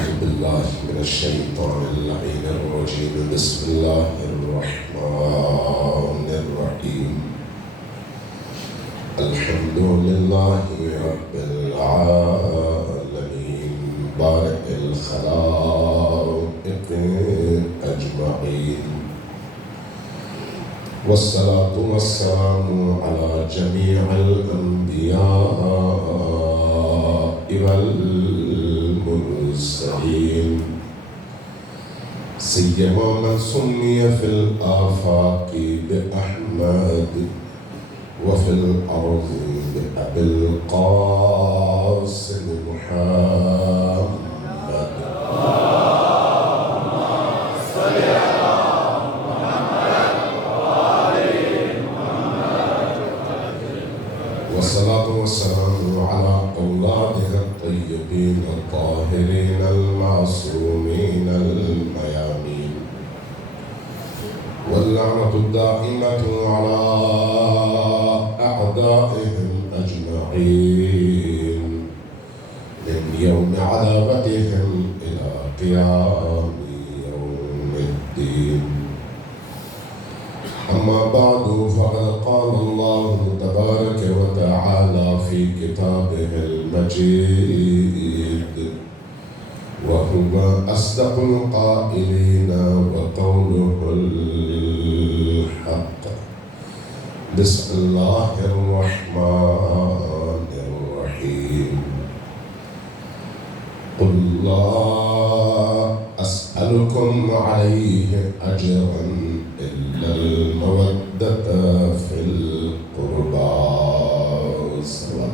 أعوذ بالله من الشيطان اللعين الرجيم بسم الله الرحمن الرحيم الحمد لله رب العالمين بارئ الخلائق أجمعين والصلاة والسلام على جميع الأنبياء والمرسلين سيما من سمي في الآفاق بأحمد وفي الأرض بأبي القاسم محمد والصلاة والسلام على أولاده الطيبين الطاهرين المعصومين الميامين واللعنة الدائمة على أعدائهم أجمعين من يوم عذابتهم إلى قيام يوم الدين أما بعد فقد قال الله تبارك وتعالى في كتابه المجيد وهو أصدق القائلين وقوله الحق بسم الله الرحمن الرحيم قل لا أسألكم عليه أجرا إلا المودة في القربى صلى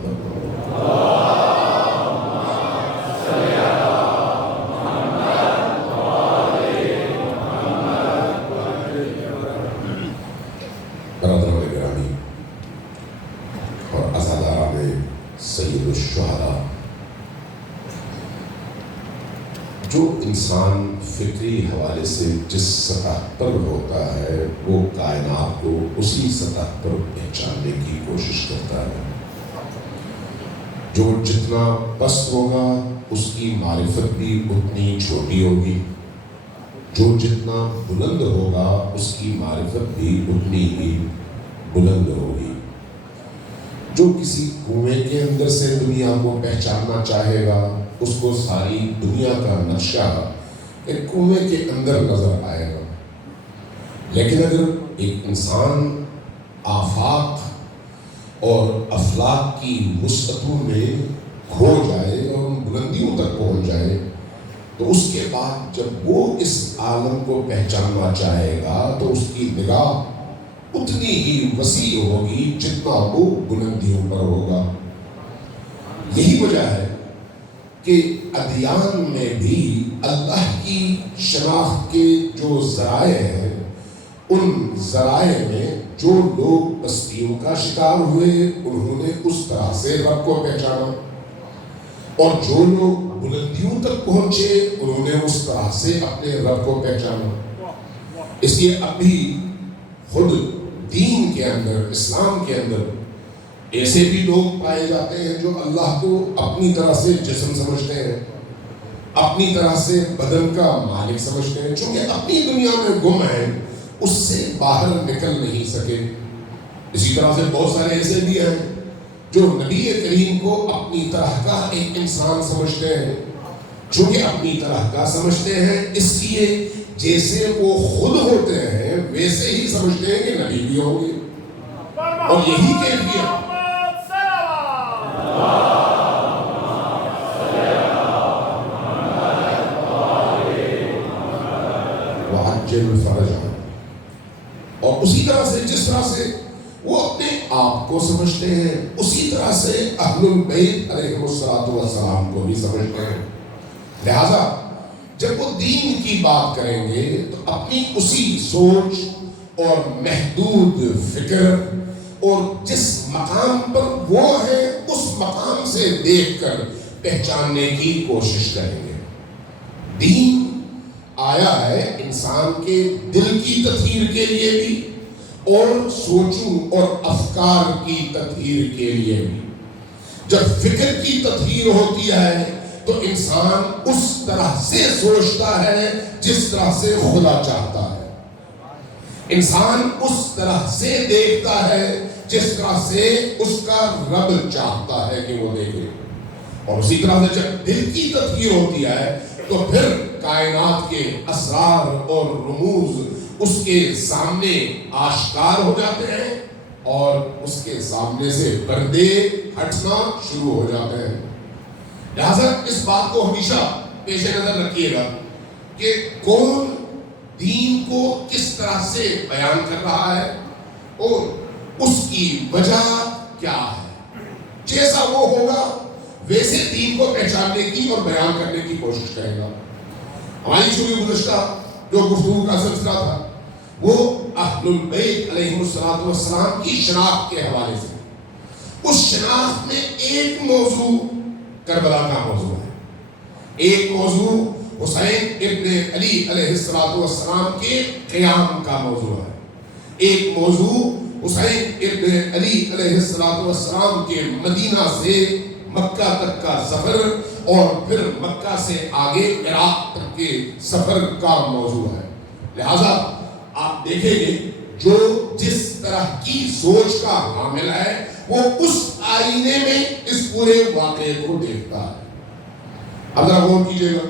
برادران گرامی اور عزاداران سید الشہداء، جو انسان فکری حوالے سے جس سطح پر ہوتا ہے وہ کائنات کو اسی سطح پر پہچاننے کی کوشش کرتا ہے. جو جتنا پست ہوگا اس کی معرفت بھی اتنی چھوٹی ہوگی، جو جتنا بلند ہوگا اس کی معرفت بھی اتنی ہی بلند ہوگی. جو کسی کنویں کے اندر سے دنیا کو پہچاننا چاہے گا اس کو ساری دنیا کا نقشہ ایک کنویں کے اندر نظر آئے گا. لیکن اگر ایک انسان آفاق اور افلاک کی وسعتوں میں کھو جائے اور ان بلندیوں تک پہنچ جائے تو اس کے بعد جب وہ اس عالم کو پہچاننا چاہے گا تو اس کی نگاہ اتنی ہی وسیع ہوگی جتنا وہ بلندیوں پر ہوگا. یہی وجہ ہے کہ ادیان میں بھی اللہ کی شناخت کے جو ذرائع ہیں ان ذرائع میں جو لوگ پستیوں کا شکار ہوئے انہوں نے اس طرح سے رب کو پہچانا، اور جو لوگ بلندیوں تک پہنچے انہوں نے اس طرح سے اپنے رب کو پہچانا. اس لیے ابھی خود دین کے اندر، اسلام کے اندر ایسے بھی لوگ پائے جاتے ہیں جو اللہ کو اپنی طرح سے جسم سمجھتے ہیں، اپنی طرح سے بدن کا مالک سمجھتے ہیں، چونکہ اپنی دنیا میں گم ہیں اس سے باہر نکل نہیں سکے. اسی طرح سے بہت سارے ایسے بھی ہیں جو نبی کریم کو اپنی طرح کا ایک انسان سمجھتے ہیں. چونکہ اپنی طرح کا سمجھتے ہیں اس لیے جیسے وہ خود ہوتے ہیں ویسے ہی سمجھتے ہیں کہ نبی بھی ہوں گے، اور یہی کیفیت وعجل فرجا. اور اسی طرح سے جس طرح سے وہ اپنے آپ کو سمجھتے ہیں اسی طرح سے اہل البیت علیہ السلام کو بھی سمجھتے ہیں. لہذا جب وہ دین کی بات کریں گے تو اپنی اسی سوچ اور محدود فکر اور جس مقام پر وہ ہیں اس مقام سے دیکھ کر پہچاننے کی کوشش کریں گے. دین آیا ہے انسان کے دل کی تطہیر کے لیے بھی اور سوچوں اور افکار کی تطہیر کے لیے بھی. جب فکر کی تطہیر ہوتی ہے تو انسان اس طرح سے سوچتا ہے جس طرح سے خدا چاہتا ہے، انسان اس طرح سے دیکھتا ہے جس طرح سے اس کا رب چاہتا ہے کہ وہ دیکھے، اور اسی طرح سے جب دل کی تطہیر ہوتی ہے تو پھر کائنات کے اسرار اور رموز اس کے سامنے آشکار ہو جاتے ہیں اور اس کے سامنے سے پردے ہٹنا شروع ہو جاتے ہیں۔ لہذا اس بات کو ہمیشہ پیش نظر رکھیے گا کہ کون دین کو کس طرح سے بیان کر رہا ہے اور اس کی وجہ کیا ہے۔ جیسا وہ ہوگا ویسے دین کو پہچاننے کی اور بیان کرنے کی کوشش کرے گا۔ ہماری شروع گزشتہ جو گفتگو کا سلسلہ تھا وہ اہل البیت علیہ السلام کی شناخت کے حوالے سے، اس شناخت میں ایک موضوع کربلا کا موضوع ہے، ایک موضوع حسین ابن علی علیہ السلام کے قیام کا موضوع ہے، ایک موضوع حسین ابن علی علیہ السلام کے مدینہ سے مکہ تک کا سفر اور پھر مکہ سے آگے عراق تک کے سفر کا موضوع ہے۔ لہذا آپ دیکھیں گے جو جس طرح کی سوچ کا حامل ہے وہ اس آئینے میں اس پورے واقعے کو دیکھتا ہے۔ اب ذرا غور کیجیے گا،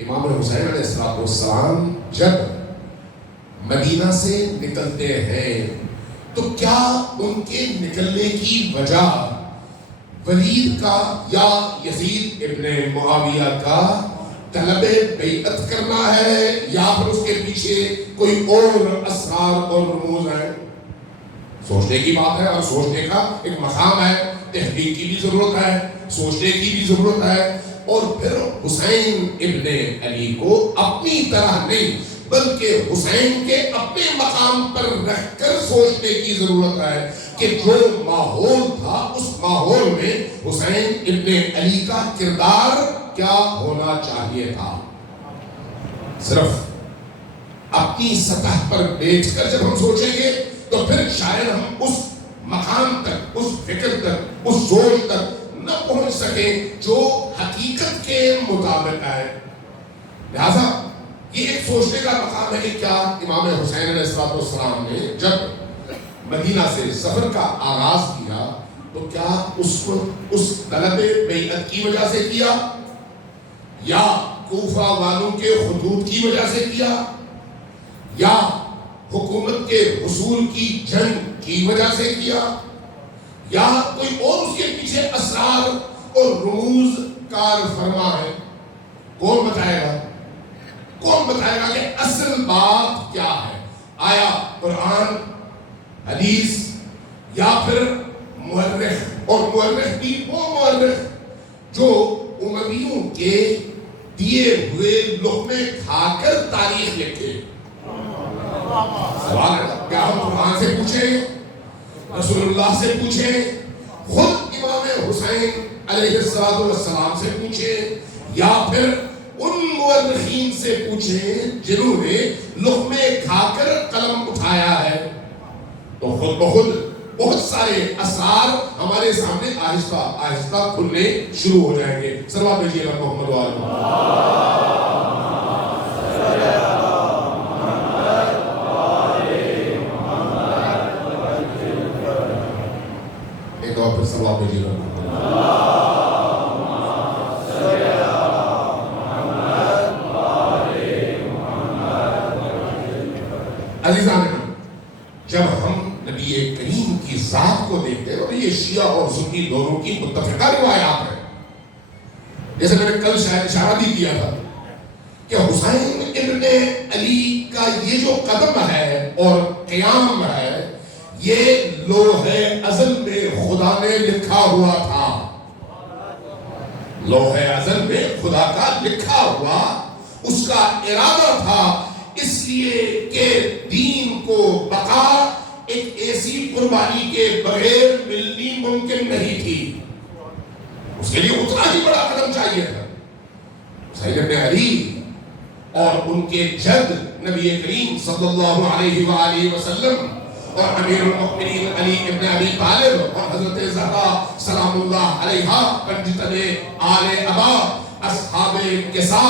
امام حسین علیہ السلام جب مدینہ سے نکلتے ہیں تو کیا ان کے نکلنے کی وجہ ولید کا یا یزید ابن معاویہ کا طلب بیعت کرنا ہے یا پھر اس کے پیچھے کوئی اور اسرار اور رموز ہے؟ سوچنے کی بات ہے، اور سوچنے کا ایک مقام ہے، تحقیق کی بھی ضرورت ہے، سوچنے کی بھی ضرورت ہے، اور پھر حسین ابن علی کو اپنی طرح نہیں بلکہ حسین کے اپنے مقام پر رکھ کر سوچنے کی ضرورت ہے کہ جو ماحول تھا اس ماحول میں حسین ابن علی کا کردار کیا ہونا چاہیے تھا۔ صرف اپنی سطح پر بیٹھ کر جب ہم سوچیں گے تو پھر شاید ہم اس مقام تک، اس فکر تک، اس سوچ تک نہ پہنچ سکیں جو حقیقت کے مطابق ہے۔ لہذا یہ ایک سوچنے کا مقام ہے کہ کیا امام حسین علیہ السلام نے جب مدینہ سے سفر کا آغاز کیا تو کیا اس طلب بیعت کی وجہ سے کیا یا کوفہ والوں کے خطوط کی وجہ سے کیا یا حکومت کے حصول کی جنگ کی وجہ سے کیا یا کوئی اور اس کے پیچھے اسرار اور رموز کار فرما ہے؟ کون بتائے گا؟ کون بتائے گا کہ اصل بات کیا ہے؟ آیا قرآن، حدیث، یا پھر مورخ؟ اور مورخ بھی وہ مورخ جو امویوں کے دیے ہوئے لقمے کھا کر تاریخ لکھے۔ سوال ہے کیا ہم قرآن سے پوچھیں، رسول اللہ سے پوچھیں، خود امام حسین علیہ السلام سے پوچھیں، یا پھر ان مورخین سے پوچھیں جنہوں نے لقمے کھا کر قلم اٹھایا ہے؟ تو خود بخود بہت سارے اسرار ہمارے سامنے آہستہ آہستہ کھلنے شروع ہو جائیں گے۔ صلوات بھیجیے گا محمد ایک اور پھر صلوات بھیجیے گا۔ عزیزان، جب ہم نبی کریم کی ذات کو دیکھتے ہیں اور یہ شیعہ اور سنی دونوں کی متفقہ روایات ہیں، جیسے میں نے کل شاید اشارہ بھی کیا تھا کہ حسین ابن علی کا یہ جو قدم ہے اور قیام ہے یہ لوح ازل میں خدا نے لکھا ہوا تھا، لوح ازل میں خدا کا لکھا ہوا اس کا ارادہ تھا، اس لیے کہ دین کو بقا ایک ایسی قربانی کے بغیر ملنی ممکن نہیں تھی، اس کے لیے اتنا ہی بڑا قدم چاہیے تھا۔ حسین ابن علی اور ان کے جد نبی کریم صلی اللہ علیہ وآلہ وسلم اور امیر المؤمنین علی ابن ابی طالب اور حضرت زہرا سلام اللہ علیہا پنجتن آل ابا اصحاب کسا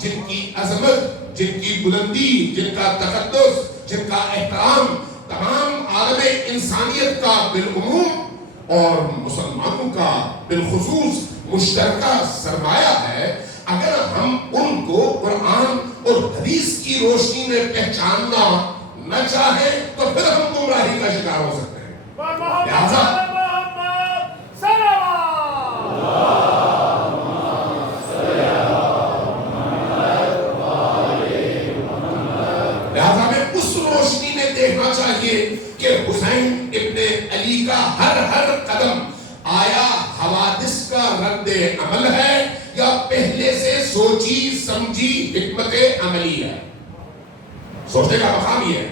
جن کی عظمت، جن کی بلندی، جن کا تقدس، جن کا احترام تمام عالم انسانیت کا بالعموم اور مسلمانوں کا بالخصوص مشترکہ سرمایہ ہے، اگر ہم ان کو قرآن اور حدیث کی روشنی میں پہچاننا نہ چاہیں تو پھر ہم گمراہی کا شکار ہو سکتے ہیں۔ لہذا ہمیں اس روشنی میں دیکھنا چاہیے کہ حسین ابن علی کا ہر قدم آیا حوادث کا رد عمل ہے یا پہلے سے سوچی سمجھی حکمت عملی ہے۔ سوچنے کا مقام یہ ہے،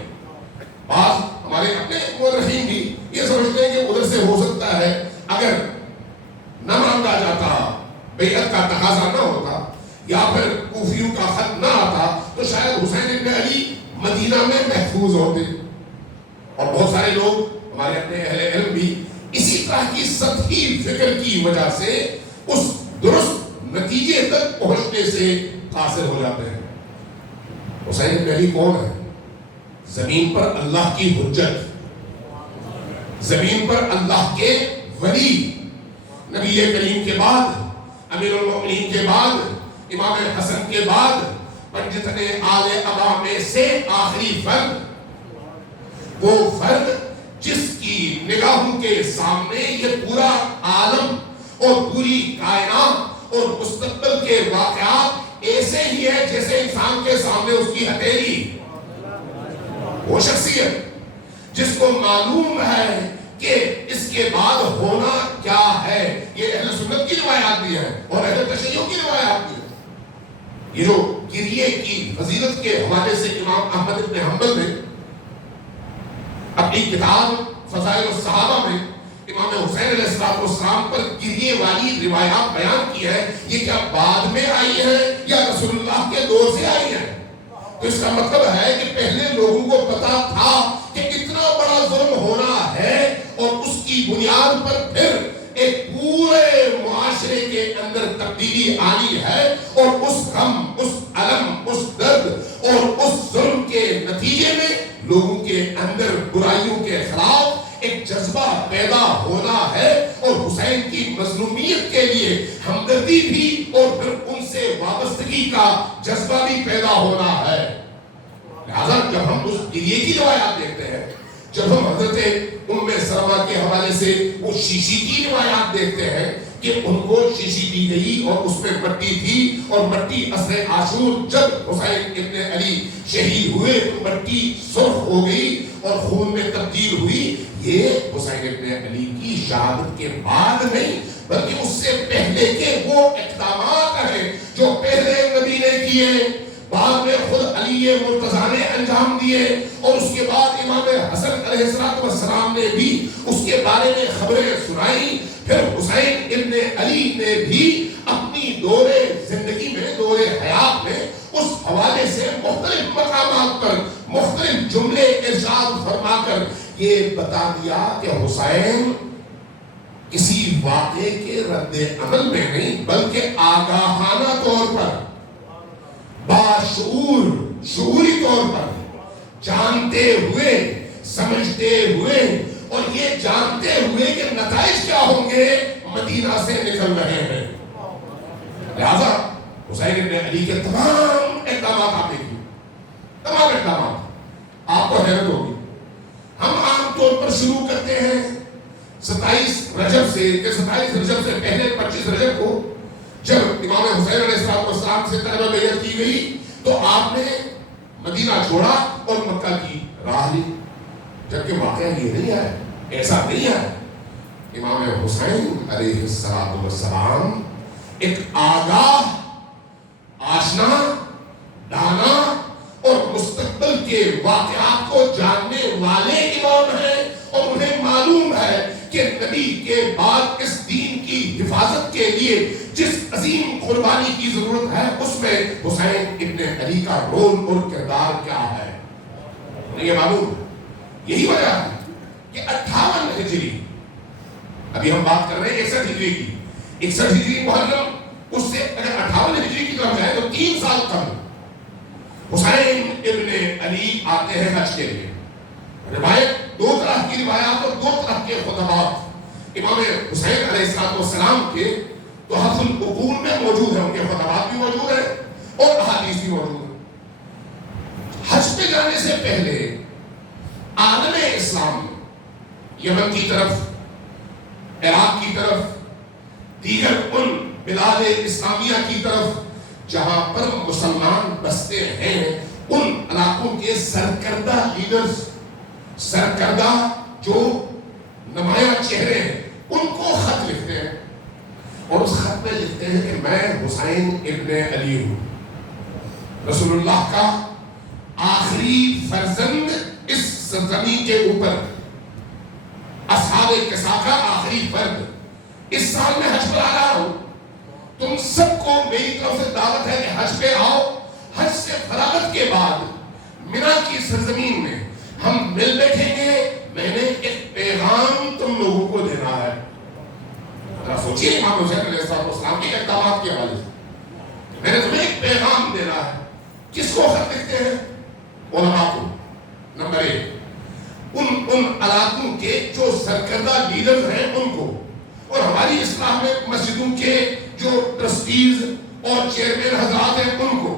بعض ہمارے اپنے مورخین بھی یہ سمجھتے ہیں کہ ادھر سے ہو سکتا ہے اگر نہ مانگا جاتا، بیعت کا تقاضا نہ ہوتا یا پھر کوفیوں کا خط نہ آتا تو شاید حسین ابن علی مدینہ میں محفوظ ہوتے۔ اور بہت سارے لوگ ہمارے اپنے اہل علم بھی اسی طرح کی سطحی فکر کی وجہ سے اس درست نتیجے تک پہنچنے سے قاصر ہو جاتے ہیں۔ حسین ابن علی کون ہے؟ زمین پر اللہ کی حجت، زمین پر اللہ کے ولی، نبی کریم کے بعد، امیر المؤمنین کے بعد، امام حسن کے بعد پنجتن آل ابا میں سے آخری فرد، وہ فرد جس کی نگاہوں کے سامنے یہ پورا عالم اور پوری کائنات اور مستقبل کے واقعات ایسے ہی ہے جیسے انسان کے سامنے اس کی ہتھیلی۔ وہ شخصیت جس کو معلوم ہے کہ اس کے بعد ہونا کیا ہے، یہ اہل سنت کی روایات بھی ہیں اور اہل تشیع کی روایات بھی ہیں۔ یہ جو گریے کی فضیلت کے حوالے سے امام احمد بن حنبل نے اپنی کتاب فضائل الصحابہ میں امام حسین علیہ السلام پر گریے والی روایات بیان کی ہے، یہ کیا بعد میں آئی ہے یا رسول اللہ کے دور سے آئی ہے؟ تو اس کا مطلب ہے کہ پہلے لوگوں کو پتا تھا کہ اتنا بڑا ظلم ہونا ہے اور اس کی بنیاد پر پھر ایک پورے معاشرے کے اندر تبدیلی آنی ہے، اور اس غم، اس علم، اس درد اور اس ظلم کے نتیجے میں لوگوں کے اندر برائیوں کے خلاف ایک جذبہ پیدا ہونا ہے، اور حسین کی مظلومیت کے لیے ہمدردی بھی اور پھر ان سے وابستگی کا جذبہ بھی پیدا ہونا ہے۔ لہذا جب ہم اس گریے کی روایات دیکھتے ہیں، جب ہم حضرت ام سلمہ کے حوالے سے وہ شیشی کی روایات دیکھتے ہیں کہ ان کو شیشی دی گئی اور اس میں مٹی تھی، اور مٹی عصر عاشور جب حسین ابن علی شہید ہوئے تو مٹی سرخ ہو گئی اور خون میں تبدیل ہوئی، یہ حسین ابن علی کی شہادت کے بعد نہیں بلکہ اس سے پہلے کے وہ اقدامات ہیں جو پہلے نبی نے کیے، بعد میں خود علی مرتضیٰ نے انجام دیے، اور اس کے بعد امام حسن علیہ السلام نے بھی اس کے بارے میں خبریں سنائی۔ پھر حسین ابن علی نے بھی اپنی دور زندگی میں، دور حیات میں اس حوالے سے مختلف مقامات پر مختلف جملے ارشاد فرما کر یہ بتا دیا کہ حسین کسی واقعے کے رد عمل میں نہیں بلکہ آگاہانہ طور پر، باشعور، شعوری طور پر، جانتے ہوئے، سمجھتے ہوئے اور یہ جانتے ہوئے کہ نتائج کیا ہوں گے مدینہ سے نکل رہے ہیں۔ لہذا حسین ابن علی کے تمام اقدامات آپ دیکھیے، تمام اقدامات آپ کو حیرت ہوگی۔ ہم عام طور پر شروع کرتے ہیں 27 رجب سے، کہ 27 رجب سے پہلے 25 رجب کو جب امام حسین علیہ السلام سے طلب بیعت کی گئی تو آپ نے مدینہ چھوڑا اور مکہ کی راہ لی، جبکہ واقعہ یہ نہیں ہے، ایسا نہیں ہے۔ امام حسین علیہ السلام ایک آگاہ، آشنا، دانا اور مستقبل کے واقعات کو جاننے والے امام ہیں، اور انہیں معلوم ہے کہ نبی کے بعد اس دین کی حفاظت کے لیے جس عظیم قربانی کی ضرورت ہے اس میں حسین ابن علی کا رول اور کردار کیا ہے، انہیں یہ معلوم ہے۔ یہی وجہ ہے کہ 58 ہجری، ابھی ہم بات کر رہے ہیں 61 ہجری کی، 61 ہجری محرم اس سے اگر 58 ہجری کی طرف جائے تو 3 سال قبل حسین ابن علی آتے ہیں حج کے لیے. روایت 2 طرح کی روایات اور 2 طرح کے خطبات امام حسین علیہ السلام کے تحف العقول میں موجود ہیں. ان کے خطبات بھی موجود ہیں اور احادیث بھی موجود ہیں. حج پہ جانے سے پہلے عالم اسلام یمن کی طرف، عراق کی طرف، دیگر ان بلاد اسلامیہ کی طرف جہاں پر مسلمان بستے ہیں، ان علاقوں کے سرکردہ لیڈرز، سرکردہ جو نمایاں چہرے ہیں، ان کو خط لکھتے ہیں اور اس خط میں لکھتے ہیں کہ میں حسین ابن علی ہوں، رسول اللہ کا آخری فرزند اس سرزمین کے اوپر، اصحاب قصا کا آخری فرد. اس سال میں حج پر آ رہا ہوں. تم سب کو میری طرف سے دعوت ہے کہ حج پہ آؤ. حج سے فراغت کے بعد مینا کی سرزمین میں ہم مل بیٹھیں گے. میں نے ایک پیغام تم لوگوں کو دینا ہے. ذرا سوچیے امام حسین علیہ السلام کے اقدامات کے حوالے سے میں نے تمہیں ایک پیغام دینا ہے. کس کو خط لکھتے ہیں؟ علماء کو. نمبر 1 ان علاقوں کے جو سرکردہ لیڈرز ہیں ان کو، اور ہماری اصلاح میں مسجدوں کے جو ٹرسٹیز اور چیئرمین حضرات ہیں ان کو،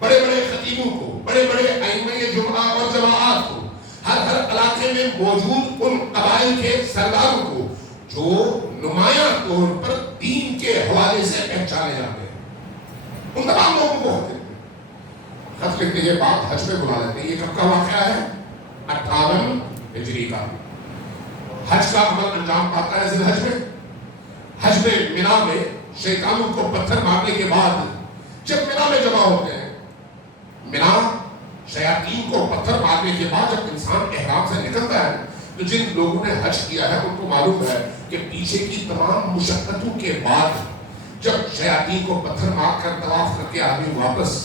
بڑے بڑے خطیبوں کو، بڑے بڑے ائمہ جمعہ اور جماعات کو، ہر علاقے میں موجود ان قبائل کے سرداروں کو جو نمایاں طور پر دین کے حوالے سے پہچانے جاتے ہیں، ان تمام لوگوں کو خط لکھنے کے بعد حج پہ بلا لیتے ہیں. یہ کب کا واقعہ ہے؟ 58 ہجری کا. حج کا عمل انجام پاتا ہے ذی الحج میں. حج میں مینا میں شیطانوں کو پتھر مارنے کے بعد جب مینا میں جمع ہوتے ہیں، مینا شیاطین کو پتھر مارنے کے بعد جب انسان احرام سے نکلتا ہے تو جن لوگوں نے حج کیا ہے ان کو معلوم ہے کہ پیچھے کی تمام مشقتوں کے بعد جب شیاطین کو پتھر مار کر طواف کر کے آدمی واپس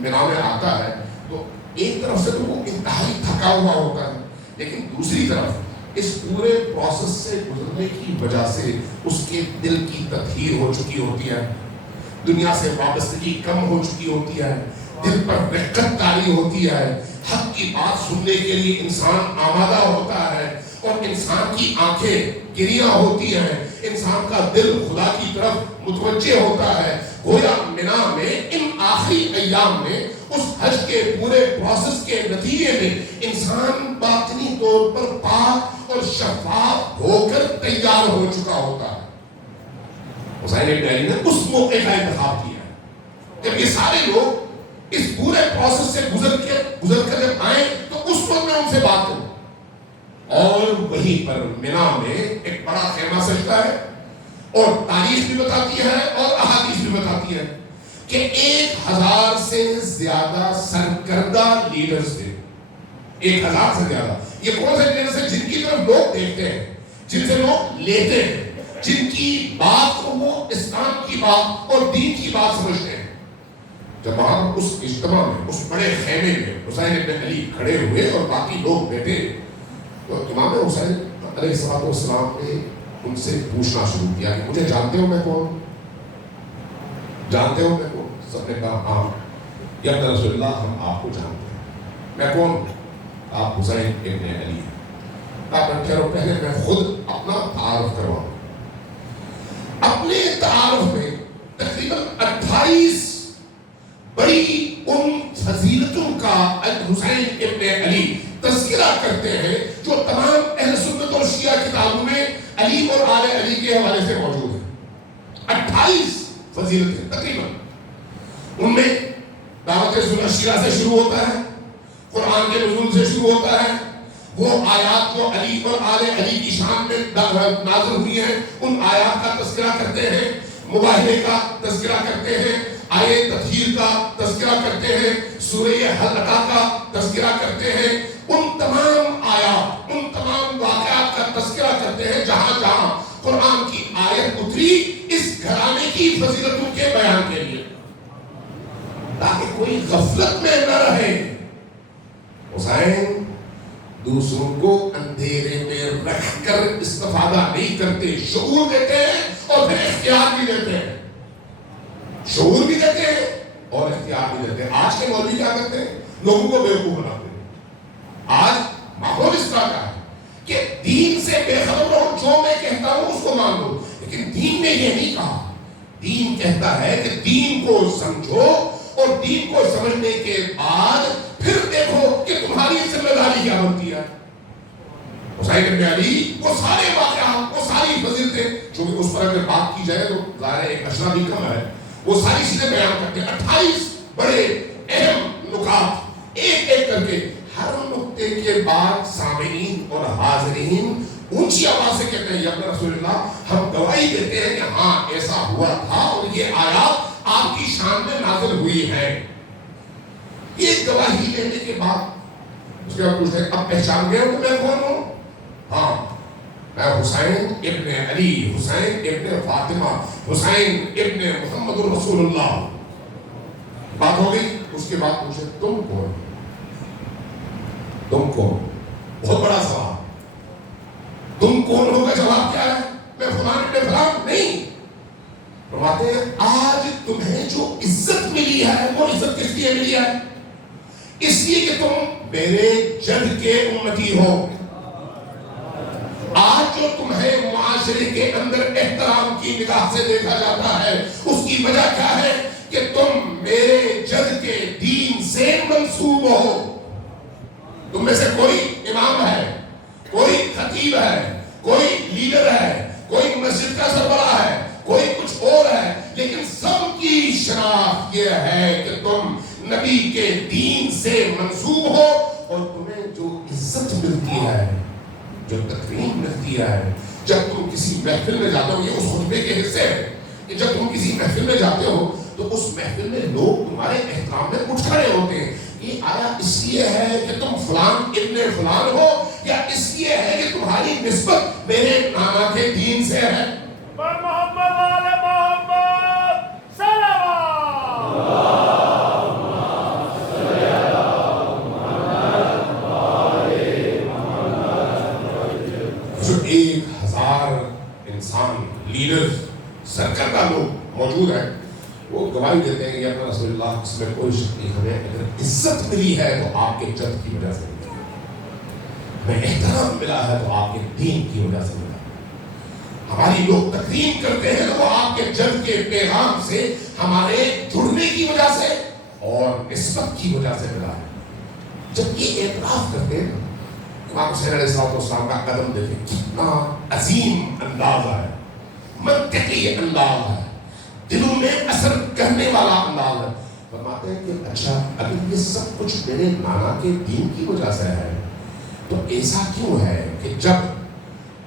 مینا میں آتا ہے تو ایک طرف سے تو وہ انتہائی تھکا ہوا ہوتا ہے، لیکن دوسری طرف اس پورے پروسیس سے گزرنے کی وجہ سے اس کے دل کی تطہیر ہو چکی ہوتی ہے، دنیا سے وابستگی کم ہو چکی ہوتی ہے، دل پر رقت طاری ہوتی ہے، حق کی بات سننے کے لیے انسان آمادہ ہوتا ہے اور انسان کی آنکھیں گریاں ہوتی ہیں، انسان کا دل خدا کی طرف متوجہ ہوتا ہے. گویا مینا میں ان آخری ایام میں اس حج کے پورے پروسیس کے نتیجے میں انسان باطنی طور پر پاک اور شفاف ہو کر تیار ہو چکا ہوتا ہے. حسین ابن علی نے اس موقع کا انتخاب کیا ہے جب یہ سارے لوگ اس پورے پروسیس سے گزر کر جب آئیں تو اس وقت میں ان سے بات کروں. اور وہیں پر مینا میں ایک بڑا خیمہ سجتا ہے اور تاریخ بھی بتاتی ہے اور احادیث بھی بتاتی ہے کہ 1000 سے زیادہ سرکردہ لیڈرز تھے. 1000 سے زیادہ. یہ کون سے لیڈرز ہیں؟ جن کی طرف لوگ دیکھتے ہیں، جن سے لوگ لیتے ہیں، جن کی بات کو وہ اسلام کی بات اور دین کی بات سمجھتے ہیں. جب وہاں اس اجتماع میں، اس بڑے خیمے میں حسین ابن علی کھڑے ہوئے اور باقی لوگ بیٹھے تو امام حسین علیہ السلام نے ان سے پوچھنا شروع کیا کہ مجھے جانتے ہو میں کون؟ جانتے ہو میں کون؟ سب نے کہا ہاں یا رسول اللہ ہم آپ کو جانتے ہیں. میں کون؟ آپ حسین ابن علی ہیں. آپ ٹھہرو، پہلے میں خود اپنا تعارف کرواؤں. اپنے تعارف میں تقریباً 28 بڑی ان فضیلتوں کا حسین ابن علی تذکرہ کرتے ہیں جو تمام اہل سنت اور شیعہ کتابوں میں علی اور آل علی کے حوالے سے موجود ہیں. 28 فضیلتیں تقریباً. ان میں دعوت شیعہ سے شروع ہوتا ہے، قرآن کے نزول سے شروع ہوتا ہے، وہ آیات جو علی اور آل علی کی شان میں نازل ہوئی ہیں ان آیات کا تذکرہ کرتے ہیں، مباہلے کا تذکرہ کرتے ہیں، آیے تطہیر کا تذکرہ کرتے ہیں، سورہ حلقہ کا تذکرہ کرتے ہیں. ان تمام آیات، ان تمام واقعات کا تذکرہ کرتے ہیں جہاں جہاں قرآن کی آیت اتری اس گھرانے کی فضیلتوں کے بیان کے لیے، تاکہ کوئی غفلت میں نہ رہے. حسین دوسروں کو اندھیرے میں رکھ کر استفادہ نہیں کرتے، شعور دیتے ہیں اور پھر اختیار بھی دیتے ہیں. شعور بھی دیتے ہیں اور اختیار بھی دیتے ہیں. آج کے مولوی کیا کرتے ہیں؟ لوگوں کو بیوقوف بناتے ہیں. آج ماحول اس طرح کا ہے کہ دین سے بے خبر رہو، جو میں کہتا ہوں اس کو مان لو. لیکن دین نے یہ نہیں کہا. دین کہتا ہے کہ دین کو سمجھو اور دین کو سمجھنے کے بعد پھر دیکھو کہ تمہاری ذمہ داری کیا بنتی ہے. حسین بن علی وہ سارے واقعات، وہ ساری فضیلتیں، چونکہ اس پر اگر بات کی جائے تو ظاہر ایک اشرا بھی کم ہے، وہ ساری چیزیں بیان کرتے ہیں. 28 بڑے اہم نکات ایک ایک کر کے، ہر نقطے کے بعد سامعین اور حاضرین اونچی آواز سے کہتے ہیں یا رسول اللہ ہم گواہی دیتے ہیں کہ ہاں ایسا ہوا تھا اور یہ آیات آپ کی شان میں نازل ہوئی ہے. یہ گواہی دینے کے بعد اس کے بعد پوچھتے ہیں اب پہچان گئے ہو کہ میں کون ہوں؟ ہاں میں حسین ابن علی، حسین ابن فاطمہ، حسین ابن محمد رسول اللہ. بات ہو گئی. اس کے بعد پوچھے تم کون؟ تم کون؟ بہت بڑا سوال. تم کون ہو کا جواب کیا ہے؟ میں فلان ابن فلان نہیں. فرماتے ہیں آج تمہیں جو عزت ملی ہے وہ عزت کس لیے ملی ہے؟ اس لیے کہ تم میرے جد کے امتی ہو. آج جو تمہیں معاشرے کے اندر احترام کی نگاہ سے دیکھا جاتا ہے اس کی وجہ کیا ہے؟ کہ تم میرے جد کے دین سے منسوب ہو. تم میں سے کوئی امام ہے، کوئی خطیب ہے، کوئی لیڈر ہے، کوئی مسجد کا سربراہ ہے، کوئی کچھ اور ہے، لیکن سب کی شناخت یہ ہے کہ تم نبی کے دین سے منسوب ہو. اور تمہیں جو عزت ملتی ہے، جو تکریم ملتی ہے جب تم کسی محفل میں جاتے ہو، یہ اس خطبے کے حصے ہے کہ جب تم کسی محفل میں جاتے ہو تو اس محفل میں لوگ تمہارے احترام میں اٹھ کھڑے ہوتے ہیں. یہ آیا اس لیے ہے کہ تم فلان ابن فلان ہو یا اس لیے ہے کہ تمہاری نسبت میرے نانا کے دین سے ہے؟ محمد آل محمد صلوات. جو 1000 انسان لیڈر سرکردہ لوگ موجود ہیں وہ گواہی دیتے ہیں کہ یا رسول اللہ اس میں کوئی شک نہیں، ہمیں اگر عزت ملی ہے تو آپ کے جد کی وجہ سے ملی، ہمیں احترام ملا ہے تو آپ کے دین کی وجہ سے ملا، ہماری لوگ تکریم کرتے ہیں تو وہ آپ کے جد کے پیغام سے ہمارے جڑنے کی وجہ سے اور نسبت کی وجہ سے ملا ہے. جب یہ اعتراف کرتے ہیں امام حسین علیہ السلام کا قدم دیکھیں کتنا عظیم انداز ہے، منطقی انداز ہے، دلوں میں اثر کرنے والا انداز ہے. فرماتے ہیں کہ اچھا اگر یہ سب کچھ میرے نانا کے دین کی وجہ سے ہے تو ایسا کیوں ہے کہ جب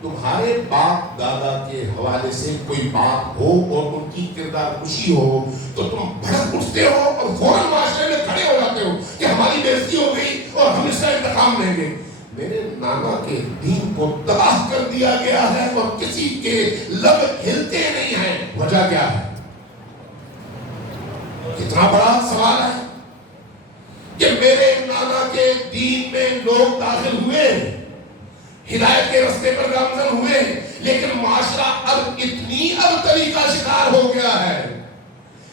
تمہارے باپ دادا کے حوالے سے کوئی بات ہو اور ان کی کردار کشی ہو تو تم بھڑک اٹھتے ہو اور فوراً معاشرے میں کھڑے ہو جاتے ہو کہ ہماری بے عزتی ہو گئی اور ہم اس کا انتقام لیں گے. میرے نانا کے دین کو تباہ کر دیا گیا ہے اور کسی کے لب ہلتے نہیں ہیں، وجہ کیا ہے؟ کتنا بڑا سوال ہے کہ میرے نانا کے دین میں لوگ داخل ہوئے، ہدایت کے رستے پر گامزن ہوئے، لیکن معاشرہ اب اتنی ابتلی کا شکار ہو گیا ہے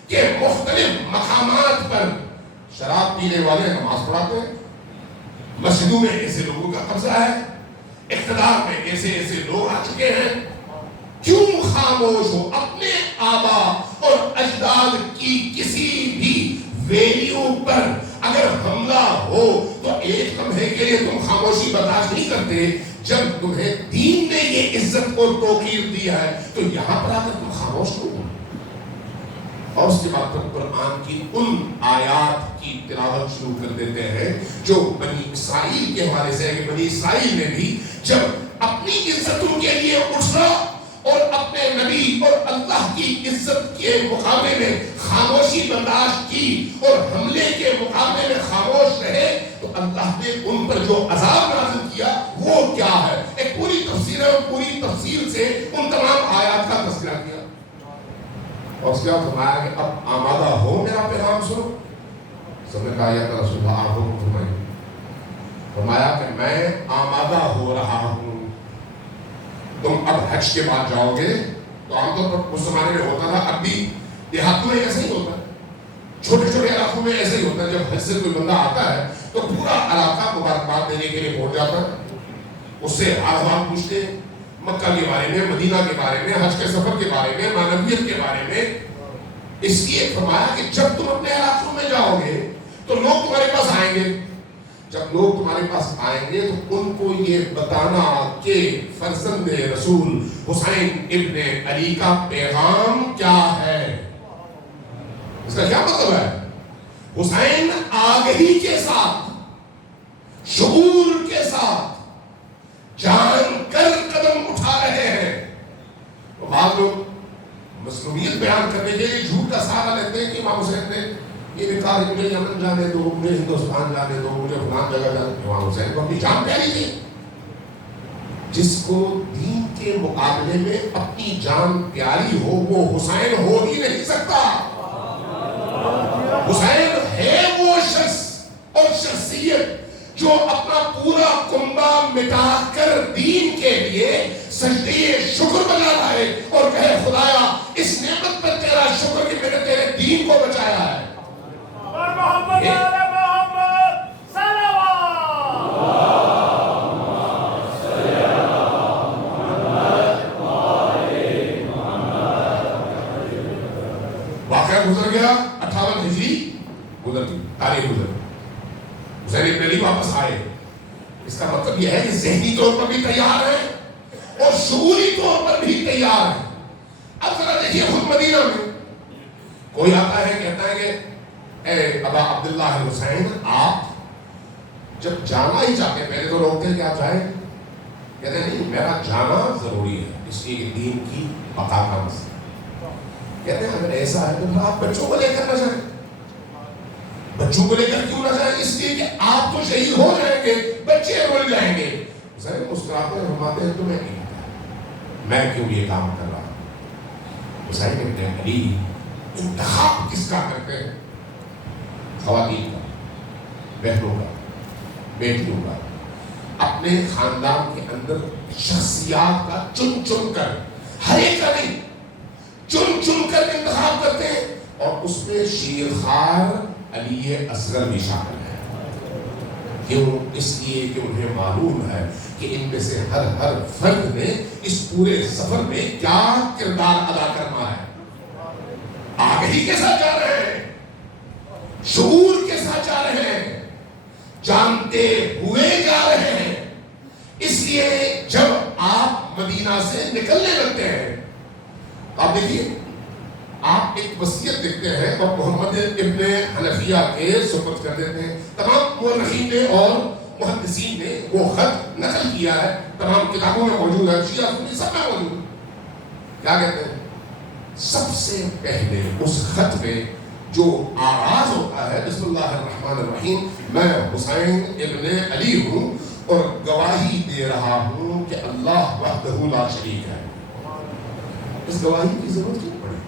کہ مختلف مقامات پر شراب پینے والے نماز پڑھاتے ہیں، مسجدوں میں ایسے لوگوں کا قبضہ ہے، اقتدار میں ایسے ایسے لوگ آ چکے ہیں. کیوں خاموش ہو؟ اپنے آبا اور اجداد کی کسی بھی ویلیو پر اگر حملہ ہو تو ایک لمحے کے لیے تم خاموشی برداشت نہیں کرتے. جب تمہیں دین نے یہ عزت اور توقیر دی ہے تو یہاں پر آ کر تم خاموش ہو. اور اس کے بعد پھر قرآن کی ان آیات کی تلاوت شروع کر دیتے ہیں جو بنی اسرائیل کے حوالے سے ہے کہ بنی اسرائیل نے بھی جب اپنی عزتوں کے لیے اٹھا اور اپنے نبی اور اللہ کی عزت کے مقابلے میں خاموشی برداشت کی اور حملے کے مقابلے میں خاموش رہے تو اللہ نے ان پر جو عذاب نازل کیا وہ کیا ہے. ایک پوری تفسیر ہے اور پوری تفصیل سے ان تمام آیات کا تذکرہ کیا اور اس کے بعد فرمایا کہ اب آمادہ ہو میرا پیغام سنو. سب نے کہا یا رسول اللہ آپ کو فرمائیے. فرمایا کہ میں آمادہ ہو رہا ہوں. تم اب حج کے بعد جاؤ گے تو عام طور پر اس زمانے میں ہوتا تھا، اب بھی دیہاتوں میں ایسا ہی ہوتا ہے، چھوٹے چھوٹے علاقوں میں ایسا ہی ہوتا ہے. جب حج سے کوئی بندہ آتا ہے تو پورا علاقہ مبارکباد دینے کے لیے پہنچ جاتا ہے. اس سے حال حال پوچھتے ہیں مکہ کے بارے میں، مدینہ کے بارے میں، حج کے سفر کے بارے میں، معنویت کے بارے میں. اس لیے فرمایا کہ جب تم اپنے علاقوں میں جاؤ گے تو لوگ تمہارے پاس آئیں گے. جب لوگ تمہارے پاس آئیں گے تو ان کو یہ بتانا کہ فرزند رسول حسین ابن علی کا پیغام کیا ہے. اس کا کیا مطلب ہے؟ حسین آگہی کے ساتھ، شعور کے ساتھ جان کر قدم اٹھا رہے ہیں. تو بعض لوگ مظلومیت بیان کرنے کے لیے جھوٹ کا سہارا لیتے ہیں کہ امام حسین نے یہ کہا کہ مجھے یمن جانے دو، مجھے ہندوستان جانے دو، مجھے فلان جگہ جانے دو. امام حسین کو اپنی جان پیاری تھی. جس کو دین کے مقابلے میں اپنی جان پیاری ہو وہ حسین ہو ہی نہیں سکتا. حسین ہے وہ شخص اور شخصیت جو اپنا پورا کنبہ مٹا کر دین کے لیے سجدے شکر بجا رہا ہے اور کہے خدایا اس نعمت پر تیرا شکر کہ میں نے تیرے دین کو بچایا ہے. محمد آل محمد واقعہ گزر گیا 58 ہجری گزر گئی، تاریخ گزر گئی. حسین ابن علی واپس آئے. اس کا مطلب یہ ہے کہ ذہنی طور پر بھی تیار ہے اور شعوری طور پر بھی تیار ہے. اب ذرا دیکھیے خود مدینہ میں کوئی آتا ہے کہتا ہے کہ اے ابا عبداللہ حسین آپ جب جانا ہی چاہتے ہیں، پہلے تو روکتے ہیں کہ آپ جائیں، کہتے ہیں نہیں میرا جانا ضروری ہے اس لیے دین کی بقا کا مسئلہ. کہتے ہیں اگر ایسا ہے تو پھر آپ بچوں کو لے کر نہ جائیں. بچوں کو لے کر کیوں نہ جائیں؟ اس لیے کہ آپ تو شہید ہو جائیں گے، بچے رول جائیں گے. حسین مسکراتے ہیں فرماتے ہیں تمہیں نہیں پتا میں کیوں یہ کام کر رہا ہوں. حسین ابن علی انتخاب کس کا کرتے ہیں؟ خواتین کا، بہنوں کا، بیٹیوں کا، اپنے خاندان کے اندر شخصیات کا چن چن کر، ہر ایک کا نہیں، چن چن کر انتخاب کرتے ہیں. اور اس میں شیرخوار علی اصغر بھی شامل ہے. کیوں؟ اس لیے کہ انہیں معلوم ہے کہ ان میں سے ہر فرد نے اس پورے سفر میں کیا کردار ادا کرنا ہے. آگہی کے ساتھ جا رہے ہیں، شعور کے ساتھ جا رہے ہیں، جانتے ہوئے جا رہے ہیں. اس لیے جب آپ مدینہ سے نکلنے لگتے ہیں آپ دیکھیے آپ ایک وصیت دیکھتے ہیں اور محمد ابن حنفیہ کے سپرد کر دیتے ہیں. تمام مورخین نے اور محدثین نے وہ خط نقل کیا ہے، تمام کتابوں میں موجود ہے، شیعہ سنی سب میں موجود ہے. کیا کہتے ہیں؟ سب سے پہلے اس خط میں جو آغاز ہوتا ہے بسم اللہ الرحمن الرحیم، میں حسین ابن علی ہوں اور گواہی دے رہا ہوں کہ اللہ وحدہ لا شریک ہے. اس گواہی کی ضرورت کیوں پڑی؟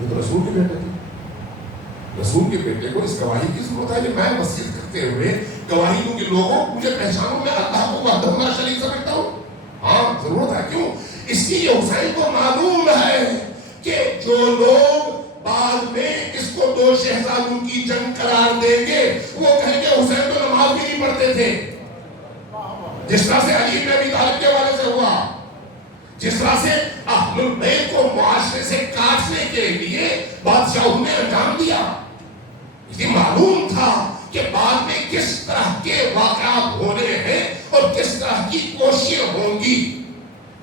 یہ تو رسول کے بیٹے تھے، رسول کے بیٹے کو اس گواہی کی ضرورت ہے کہ میں وصیت کرتے ہوئے گواہی دوں کہ لوگوں مجھے پہچانوں میں اللہ کو وحدہ لا شریک سمجھتا ہوں. ہاں ضرورت ہے. کیوں؟ اس لیے حسین کو معلوم ہے کہ جو لوگ بعد میں اس کو دو شہزادوں کی جنگ قرار دیں گے وہ کہیں گے حسین تو نماز بھی نہیں پڑھتے تھے. جس طرح سے علی بن ابی طالب کے والے سے ہوا، جس طرح سے اہل البیت کو معاشرے سے کاٹنے کے لیے بادشاہوں نے انجام دیا. اس لیے معلوم تھا کہ بعد میں کس طرح کے واقعات ہونے ہیں اور کس طرح کی کوششیں ہوں گی.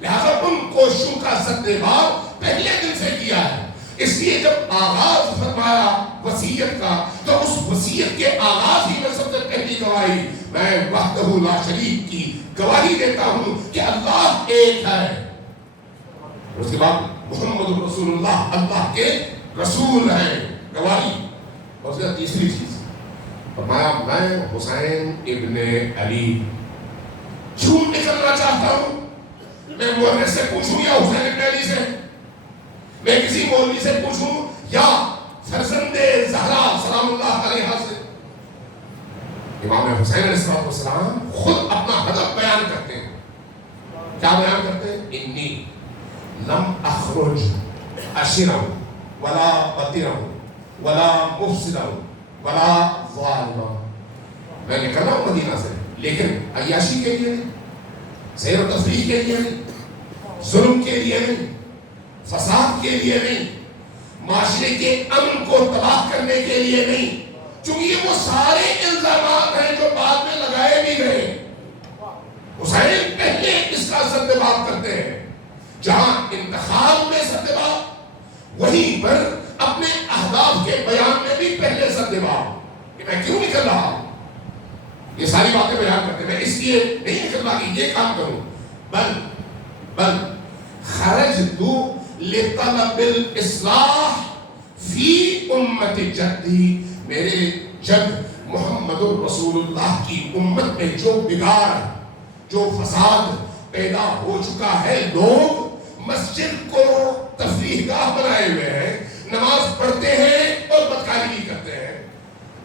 لہذا ان کوششوں کا سدباب پہلے دن سے کیا ہے. اس لیے جب آغاز فرمایا وصیت کا تو اس وصیت کے آغاز ہی میں سب سے پہلی گواہی میں وحدہ لا شریک کی گواہی دیتا ہوں کہ اللہ ایک ہے. اس کے بعد محمد رسول اللہ اللہ کے رسول ہیں، گواہی. اور اس کے بعد تیسری چیز فرمایا میں حسین ابن علی کیوں نکلنا چاہتا ہوں. میں مورخ سے پوچھوں یا حسین ابن علی سے، میں کسی مولوی سے پوچھوں یا فرزند زہرا سلام اللہ علیہا سے. امام حسین علیہ السلام خود اپنا ہدف بیان کرتے ہیں. کیا بیان کرتے ہیں؟ انی لم اخرج اشرا ولا بطرا ولا مفسدا ولا ظالما. میں نکل رہا ہوں مدینہ سے، لیکن عیاشی کے لیے نہیں، سیر و تفریح کے لیے نہیں، ظلم کے لیے نہیں، فساد کے لیے نہیں، معاشرے کے امن کو تباہ کرنے کے لیے نہیں. چونکہ وہ سارے الزامات ہیں جو بعد میں لگائے بھی گئے. حسین پہلے اس کا سدباب کرتے ہیں. جہاں انتخاب میں سدباب، وہیں پر اپنے اہداف کے بیان میں بھی پہلے سدباب کہ میں کیوں نکل رہا ہوں. یہ ساری باتیں بیان کرتے ہیں. میں اس لیے نہیں نکل رہا کہ یہ کام کروں، بل خرجت لطلب الاصلاح فی امت جدی. میرے جد محمد الرسول اللہ کی امت میں جو بگاڑ، جو فساد پیدا ہو چکا ہے، لوگ مسجد کو تفریح گاہ بنائے ہوئے ہیں، نماز پڑھتے ہیں اور بدکاری بھی کرتے ہیں،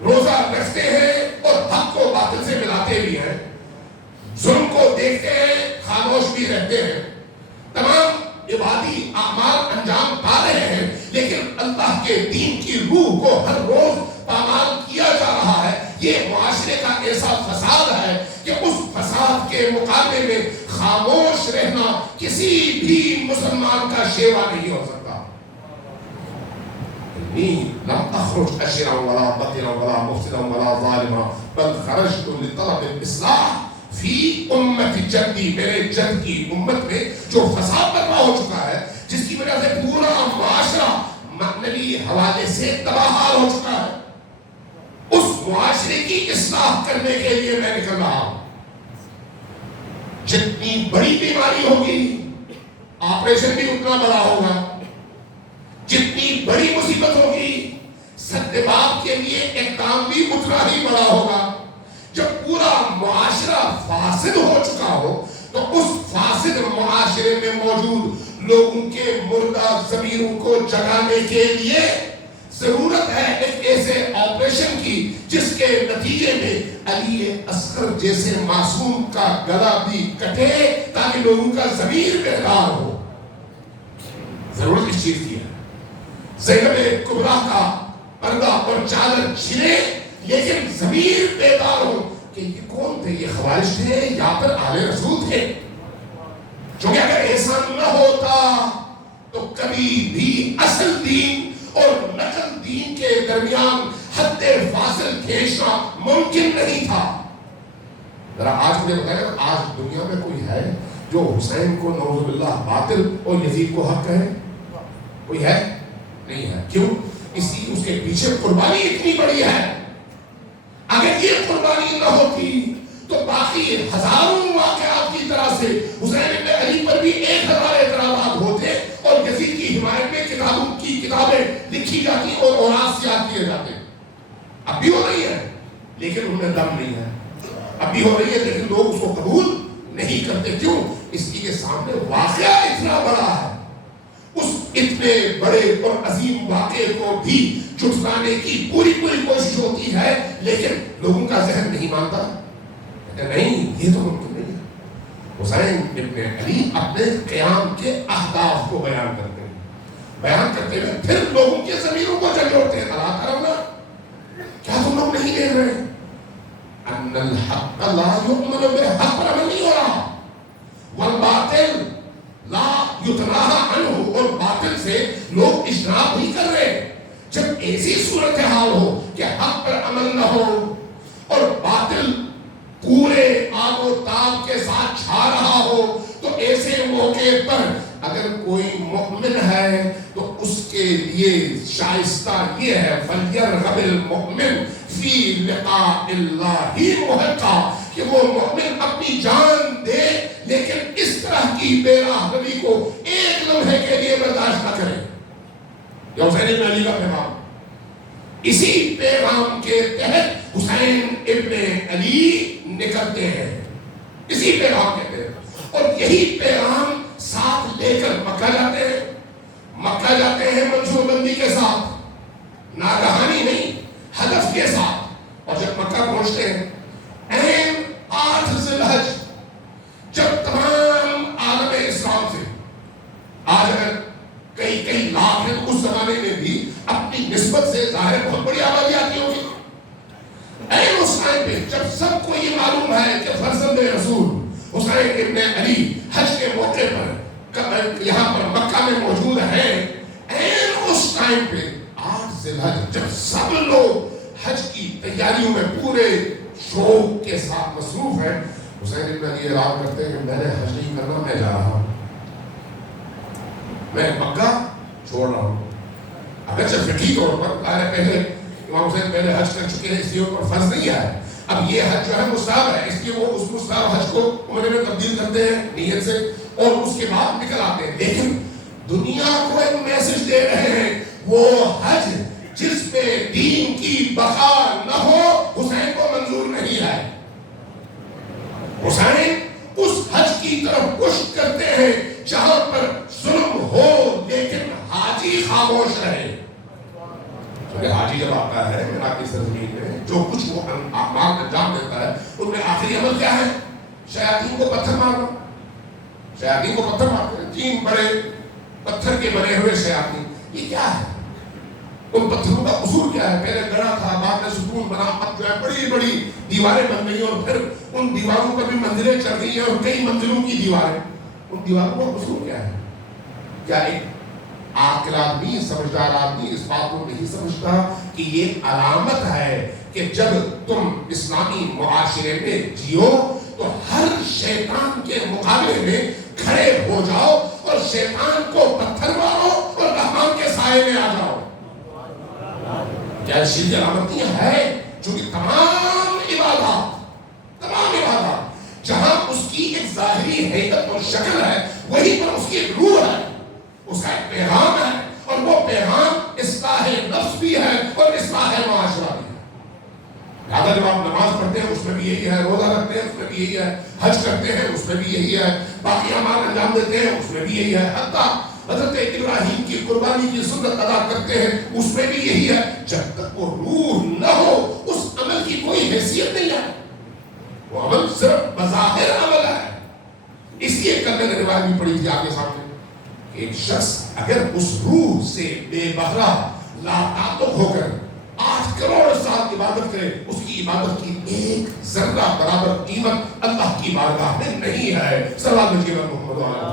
روزہ رکھتے ہیں اور حق کو باطل سے ملاتے بھی ہیں، ظلم کو دیکھتے ہیں، خاموش بھی رہتے ہیں، تمام عبادی اعمال انجام پا رہے ہیں، لیکن اللہ کے دین کی روح کو ہر روز پامال کیا جا رہا ہے. یہ معاشرے کا ایسا فساد ہے کہ اس فساد کے مقابلے میں خاموش رہنا کسی بھی مسلمان کا شیوا نہیں ہو سکتا. لم اخرج اشرا ولا بطرا ولا مفسدا ولا ظالما بل خرجت لطلب الاصلاح فی امت جدی. میرے جد کی امت میں جو فساد برپا ہو چکا ہے، جس کی وجہ سے پورا معاشرہ معنوی حوالے سے تباہ ہو چکا ہے، اس معاشرے کی اصلاح کرنے کے لیے میں نکل رہا ہوں. جتنی بڑی بیماری ہوگی آپریشن بھی اتنا بڑا ہوگا، جتنی بڑی مصیبت ہوگی سدباب کے لیے اقدام بھی اتنا ہی بڑا ہوگا. جب پورا معاشرہ فاسد ہو چکا ہو تو اس فاسد معاشرے میں موجود لوگوں کے مردہ ضمیروں کو جگانے کے لیے ضرورت ہے ایک ایسے آپریشن کی جس کے نتیجے میں علی اصغر جیسے معصوم کا گلا بھی کٹے تاکہ لوگوں کا ضمیر بیدار ہو. ضرورت اس چیز کی ہے. زینب کبریٰ کا پردہ اور چادر چھنے لیکن ضمیر بیدار ہو کہ یہ کون تھے، یہ خوارج تھے یا پھر آل رسول تھے. چونکہ اگر ایسا نہ ہوتا تو کبھی بھی اصل دین اور نقل دین کے درمیان حد فاصل کھینچنا ممکن نہیں تھا. ذرا آج مجھے بتائیں، آج دنیا میں کوئی ہے جو حسین کو نعوذ باللہ باطل اور یزید کو حق کہے؟ کوئی ہے؟ نہیں ہے. کیوں؟ اس کے پیچھے قربانی اتنی بڑی ہے. اگر یہ قربانی نہ ہوتی تو باقی ہزاروں واقعات کی طرح سے حسین ابن علی پر بھی 1000 اعتراضات ہوتے اور یزید کی حمایت میں کتابوں کی کتابیں لکھی جاتی اور اوراق سیاہ کیے جاتے. اب بھی ہو رہی ہے لیکن ان میں دم نہیں ہے. اب بھی ہو رہی ہے لیکن لوگ اس کو قبول نہیں کرتے. کیوں؟ اس لیے سامنے واقعہ اتنا بڑا ہے. اس اتنے بڑے اور عظیم واقعے کو بھی جھٹلانے کی پوری کوشش ہوتی ہے لیکن لوگوں کا ذہن نہیں مانتا. نہیں، یہ تو ممکن نہیں ہے. حسین ابن علی اپنے قیام کے اہداف کو بیان کرتے ہیں پھر لوگوں کے ضمیروں کو جھنجھوڑتے ہیں. الا ترون، کیا تم لوگ نہیں دیکھ رہے ان الحق لا یؤمن بالحق پر عمل نہیں ہو رہا، والباطل لا یتناہی عنہ، اور باطل سے لوگ اجتناب نہیں کر رہے. جب ایسی صورتحال ہو کہ حق پر عمل نہ ہو اور باطل پورے آب و تاب کے ساتھ چھا رہا ہو تو ایسے موقع پر اگر کوئی مؤمن ہے تو اس کے لیے شائستہ یہ ہے فَلْيَرْغَبِ الْمُؤْمِنُ فِي لِقَاءِ اللَّهِ مُحِقًّا، کہ وہ مومن اپنی جان دے لیکن اس طرح کی بے راہبری کو ایک لمحے کے لیے برداشت نہ کرے. یہ حسین ابن علی کا پیغام. اسی پیغام کے تحت حسین ابن علی نکلتے ہیں، اسی پیغام کے تحت، اور یہی پیغام ساتھ لے کر مکہ جاتے ہیں. مکہ جاتے ہیں منصوبہ بندی کے ساتھ، ناگہانی نہیں، ہدف کے ساتھ. اور جب مکہ پہنچتے ہیں اہم 8 ذی الحج، جب تمام عالم اسلام سے آج اگر کئی لاکھ ہیں، اس زمانے میں بھی جب سب کو یہ معلوم ہے کہ فرزند رسول حسین ابن علی حج کے موقع پر یہاں پر مکہ میں موجود ہیں، اس ٹائم پہ 8 ذی الحج جب سب لوگ حج کی تیاریوں میں پورے شوق کے ساتھ مصروف ہیں، حسین ابن علی اعلان کرتے ہیں کہ میں نے حج نہیں کرنا، میں جا رہا ہوں، میں مکہ چھوڑ رہا ہوں۔ اگرچہ فقہی طور پر پہلے امام حسین پہلے حج کر چکے ہیں، اس لیے ان پر فرض نہیں ہے، اب یہ حج جو ہے مستحب ہے، اس لیے وہ اس مستحب حج کو عمرے میں تبدیل کرتے ہیں نیت سے اور اس کے بعد نکل آتے ہیں۔ لیکن دنیا کو ایک میسج دے رہے ہیں، وہ حج جس میں دین کی بقا نہ ہو حسین کو منظور نہیں ہے۔ حسین اس حج کی طرف پشت کرتے ہیں جہاں پر ظلم ہو لیکن حاجی خاموش رہے۔ کیونکہ حاجی جب آتا ہے عراق کی سرزمین میں جو کچھ وہ اعمال انجام دیتا ہے ان میں آخری عمل کیا ہے؟ شیاطین کو پتھر مارنا۔ شیاطین کو پتھر مارتے ہیں، 3 بڑے پتھر کے بنے ہوئے شیاطین۔ یہ کیا ہے؟ ان پتھروں کا قصور کیا ہے؟ پہلے گڑھا تھا، بعد میں ستون بنا، اب جو ہے بڑی بڑی دیواریں بن گئی اور پھر ان دیواروں پر بھی منزلیں چڑھ گئی ہیں اور کئی منزلوں کی دیواریں۔ ان دیواروں کا قصور کیا ہے؟ کیا ایک عاقل آدمی، سمجھدار آدمی اس بات کو نہیں سمجھتا کہ یہ علامت ہے کہ جب تم اسلامی معاشرے میں جیو تو ہر شیطان کے مقابلے میں کھڑے ہو جاؤ اور شیطان کو پتھر مارو اور رحمان کے سائے میں آ جاؤ۔ کیا اس چیز کی علامت نہیں ہے؟ چونکہ تمام عبادات جہاں اس کی ایک ظاہری حیثیت اور شکل ہے وہیں پر اس کی ایک روح ہے، اس کا ایک پیغام ہے، اور وہ پیغام اصلاح نفس بھی ہے اور اصلاح معاشرہ بھی ہے۔ لہٰذا جب آپ نماز پڑھتے ہیں اس میں بھی یہی ہے، روزہ رکھتے ہیں اس میں بھی یہی ہے، حج کرتے ہیں اس میں بھی یہی ہے، باقی اعمال انجام دیتے ہیں اس میں بھی یہی ہے، حتیٰ حضرت ابراہیم کی قربانی کی سنت ادا کرتے ہیں اس میں بھی یہی ہے۔ جب تک وہ روح نہ ہو اس عمل کی کوئی حیثیت نہیں ہے، وہ عمل صرف بظاہر عمل ہے۔ اس لیے کل میں نے روایت بھی پڑھی تھی آپ کے سامنے، ایک شخص اگر اس روح سے بے بہرا لا تعلق ہو کر 8 کروڑ سال عبادت کرے، اس کی عبادت کی ایک ذرہ برابر قیمت اللہ کی بارگاہ میں نہیں ہے۔ صلوات بھیجیے محمد علیہ۔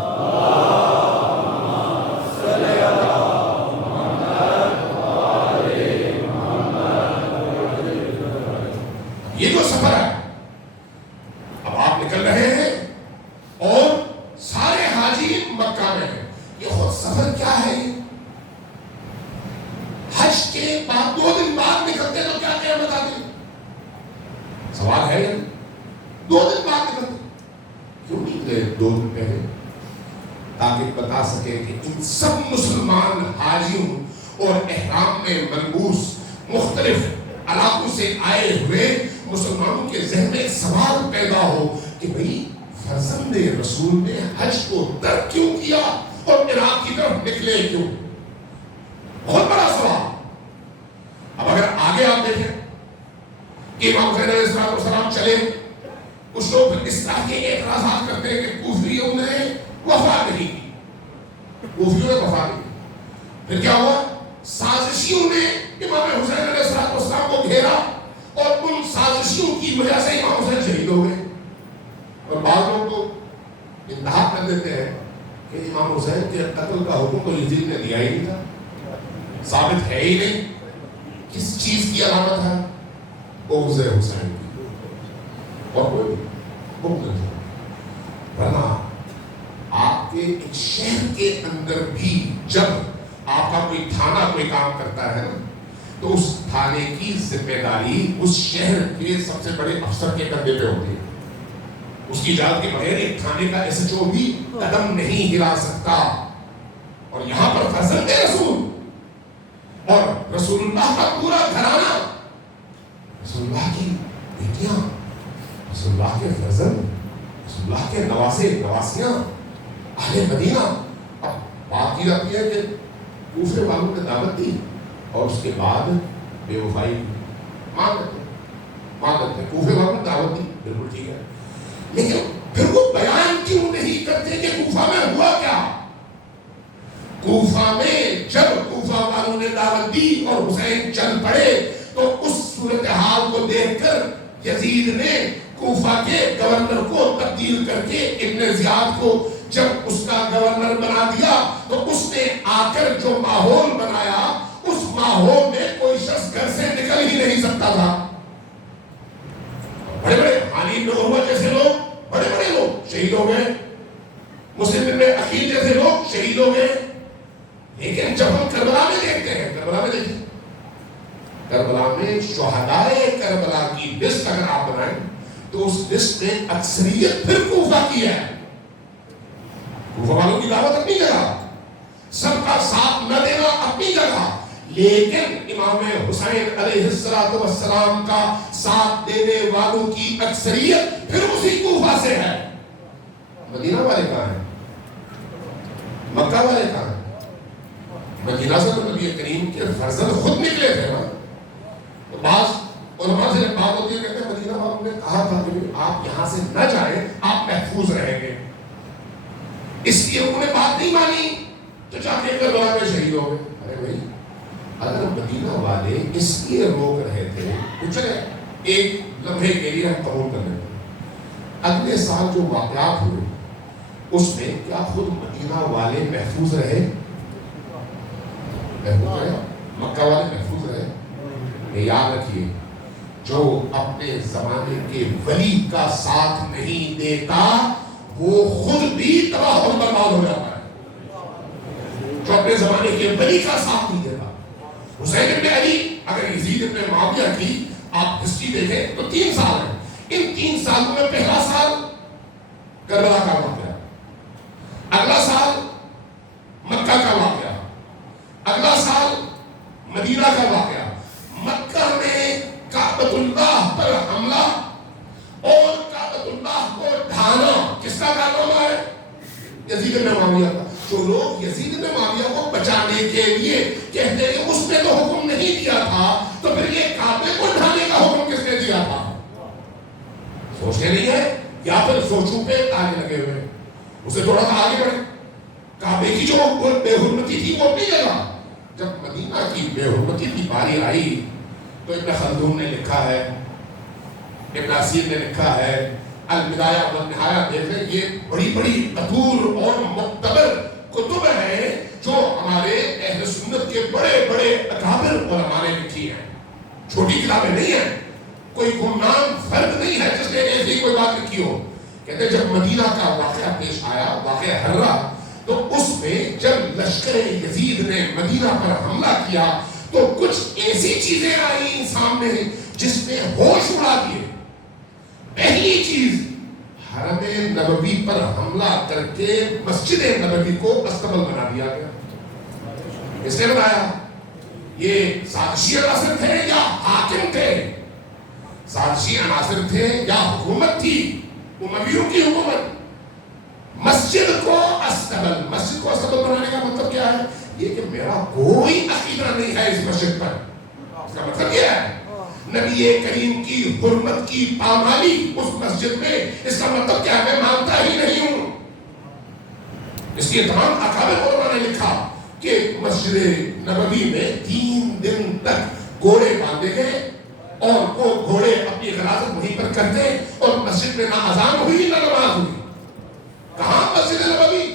یہ جو سفر ہے اب آپ نکل رہے ہیں اور سارے حاجی مکہ میں ہیں، یہ خود سفر کیا ہے؟ حج کے بعد 2 دن بعد نکلتے تو کیا قیامت آتی؟ سوال ہے یا 2 دن بعد نکلتے کیوں نہیں گئے 2 دن پہلے؟ تاکہ بتا سکے کہ ان سب مسلمان حاجیوں اور احرام میں ملبوس مختلف علاقوں سے آئے ہوئے مسلمانوں کے ذہن میں ایک سوال پیدا ہو کہ بھئی فرزند رسول نے حج کو ترک کیوں کیا اور عراق کی طرف نکلے کیوں؟ بہت بڑا سوال۔ اب اگر آگے آپ دیکھیں کہ امام حسین علیہ السلام چلے، کچھ لوگ اس طرح کے اعتراضات کرتے ہیں کہ کوفیوں نے وفا نہیں کی، کوفیوں نے وفا نہیں کی۔ پھر کیا ہوا؟ سازشیوں نے امام حسین علیہ السلام کو گھیرا اور ان سازشیوں کی وجہ سے امام حسین شہید ہو گئے۔ اور بعض لوگ تو انتہا کر دیتے ہیں کہ امام حسین کے قتل کا حکم تو یزید نے دیا ہی نہیں تھا، ثابت ہے ہی نہیں۔ کس چیز کی علامت ہے؟ بغض حسین کی، اور کوئی بغض حسین۔ ورنہ آپ کے ایک شہر کے اندر بھی جب آپ کا کوئی تھانہ کوئی کام کرتا ہے تو اس تھانے کی ذمہ داری اس شہر کے سب سے بڑے افسر کے کندھے پہ ہوتی ہے۔ اس کی اجازت کے بغیر ایک تھانے کا ایس ایچ او بھی قدم نہیں ہلا سکتا۔ اور یہاں پر فرزند رسول اور رسول اللہ کا پورا گھرانہ، رسول اللہ کی بیٹیاں، رسول اللہ کے فرزند، رسول اللہ کے نواسے نواسیاں، اہل مدینہ۔ اب بات کی جاتی ہے کہ کوفے والوں نے دعوت دی اور اس کے بعد بے وفائی مان لیتے، کوفے والوں نے دعوت دی، بالکل ٹھیک ہے، لیکن پھر وہ بیان کیوں نہیں کرتے کہ کوفہ میں ہوا کیا؟ کوفہ میں جب کوفہ والوں نے دعوت دی اور حسین چل پڑے تو اس صورتحال کو دیکھ کر یزید نے کوفہ کے گورنر کو تبدیل کر کے ابن زیاد کو جب اس کا گورنر بنا دیا تو اس نے آ کر جو ماحول بنایا اس ماحول میں کوئی شخص گھر سے نکل ہی نہیں سکتا تھا. بڑے بڑے خالد بن عروہ جیسے لوگ بڑے بڑے لوگ شہید ہو گئے, مسلم بن عقیل جیسے لوگ شہید ہو گئے. لیکن جب ہم کربلا میں دیکھتے ہیں, کربلا میں دیکھیں, کربلا میں شہدائے کربلا کی لسٹ اگر آپ بنائیں تو اس لسٹ میں اکثریت پھر کوفہ کی ہے. کوفہ والوں کی دعوت اپنی جگہ, سب کا ساتھ نہ دینا اپنی جگہ, لیکن امام حسین علیہ السلام کا ساتھ دینے والوں کی اکثریت پھر اسی کوفہ سے ہے. مدینہ والے کہاں ہیں؟ مکہ والے کہاں ہیں؟ مدینہ سے تو نبی کریم کے فرزند خود نکلے تھے نا. تو بعض علماء سے بات ہوتی ہے, کہتے ہیں مدینہ والوں نے کہا تھا کہ آپ یہاں سے نہ جائیں, آپ محفوظ رہیں گے. اس لیے انہوں نے بات نہیں مانی تو جا کے کربلا میں شہید ہو گئے. ارے بھائی, اگر مدینہ والے اس لیے روک رہے تھے تو چلے ایک لمحے کے لیے ہم قبول کر لیتے, اگلے سال جو واقعات ہوئے اس میں کیا خود مدینہ والے محفوظ رہے؟ محفوظ رہے؟ مکہ والے محفوظ رہے؟ یاد رکھیے, جو اپنے زمانے کے ولی کا ساتھ نہیں دیتا وہ خود بھی تباہ اور برباد ہو جاتا ہے. جو اپنے زمانے کے ولی کا ساتھ نہیں دیتا. حسین ابن علی, اگر یزید ابن معاویہ کی آپ ہسٹری دیکھیں تو 3 سال ہیں. ان 3 سالوں میں پہلا سال کربلا کا واقعہ, اگلا سال مکہ کا واقعہ, اگلا سال مدینہ کا واقعہ. مکہ میں کعبۃ اللہ پر حملہ اور کعبۃ اللہ کو ڈھانا کس کا کارنامہ ہے؟ یزید بن معاویہ کا. جو لوگ یزید بن معاویہ کو بچانے کے لیے کہتے ہیں اس نے تو حکم نہیں دیا تھا, تو پھر یہ کعبے کو ڈھانے کا حکم کس نے دیا تھا؟ سوچتے نہیں ہے یا پھر سوچوں پہ تانے لگے ہوئے. اسے تھوڑا سا آگے بڑھے. کعبے کی جو بے حرمتی تھی وہ اپنی جگہ, جب مدینہ کی بے حرمتی کی باری آئی تو ابن خلدون نے لکھا ہے, ابن اسیر نے لکھا ہے, البدایہ والنہایہ دیکھیں, یہ بڑی بڑی قطور اور معتبر کتب ہیں جو ہمارے اہل سنت کے بڑے بڑے اکابر علماء نے لکھی ہیں. چھوٹی کتابیں نہیں ہیں, کوئی گمنام فرد نہیں ہے جس نے ایسی کوئی بات لکھی ہو. کہتے ہیں جب مدینہ کا واقعہ پیش آیا, واقعہ حرہ, تو اس میں جب لشکر یزید نے مدینہ پر حملہ کیا تو کچھ ایسی چیزیں آئیں سامنے جس نے ہوش اڑا دیے. پہلی چیز, حرم نبوی پر حملہ کر کے مسجد نبوی کو استبل بنا دیا گیا. کس نے بنایا؟ یہ سازشی عناصر تھے یا حاکم تھے؟ سازشی عناصر تھے یا حکومت تھی, امویوں کی حکومت. مسجد کو استبل, مسجد کو استبل بنانے کا مطلب کیا ہے؟ یہ کہ میرا کوئی عقیدہ نہیں ہے اس مسجد پر. اس کا مطلب یہ ہے نبی کریم کی حرمت کی پامالی اس مسجد میں. اس کا مطلب کیا ہے؟ میں مانتا ہی نہیں ہوں. اس لیے تمام اکابر علماء نے لکھا کہ مسجد نبوی میں 3 دن تک گھوڑے باندھے گئے اور وہ گھوڑے اپنی غلاظت وہیں پر کرتے اور مسجد میں نہ اذان ہوئی نہ نماز ہوئی. کہاں مسجد نبوی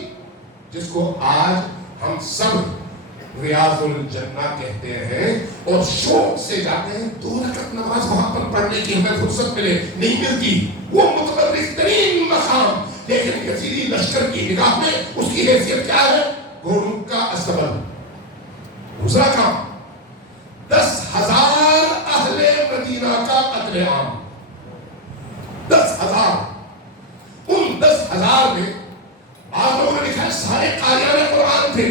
جس کو آج ہم سب ریاض الجنہ کہتے ہیں اور شوق سے جاتے ہیں, 2 رکعت نماز وہاں پر پڑھنے کی ہمیں فرصت ملے نہیں ملتی. وہ متبرک ترین مقام, لیکن یزیدی لشکر کی نگاہ میں اس کی حیثیت کیا ہے؟ گھوڑوں کا استبل. دوسرا کام, 10,000 اہل مدینہ کا قتل عام. 10,000. ان 10,000 میں بعض لوگوں نے لکھا ہے سارے قاریان قرآن تھے,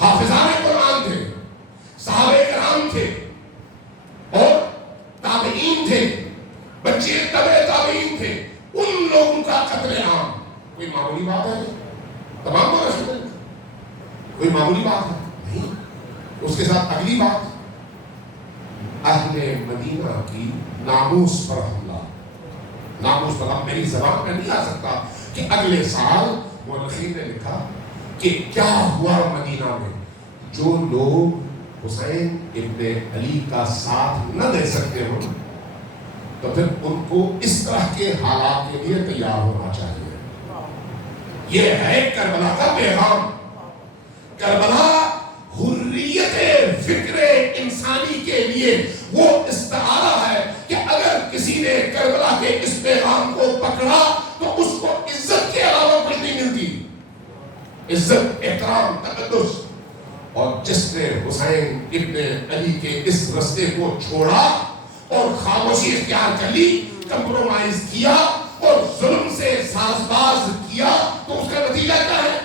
حافظان قرآن تھے, صحابہ کرام تھے اور تابعین تھے, بچے تبع تابعین تھے. ان لوگوں کا قتل عام کوئی معمولی بات ہے؟ تمام کو رسول کوئی معمولی بات ہے نہیں. اس کے ساتھ اگلی بات, اہل مدینہ کی ناموس پر حملہ. ناموس پر, اب میری زبان میں نہیں آ سکتا کہ اگلے سال مورخین نے لکھا کہ کیا ہوا مدینہ میں. جو لوگ حسین ابن علی کا ساتھ نہ دے سکتے ہو تو پھر ان کو اس طرح کے حالات کے لیے تیار ہونا چاہیے. یہ ہے کربلا کا پیغام. کربلا حریت فکر انسانی کے لیے وہ استعارہ ہے کہ اگر کسی نے کربلا کے اس پیغام کو پکڑا تو اس کو عزت کے علاوہ کچھ نہیں ملتی. عزت، احترام، تقدس. اور جس نے حسین ابن علی کے اس رستے کو چھوڑا اور خاموشی اختیار کر لی، کمپرومائز کیا اور ظلم سے ساز باز کیا، تو اس کا نتیجہ کیا ہے؟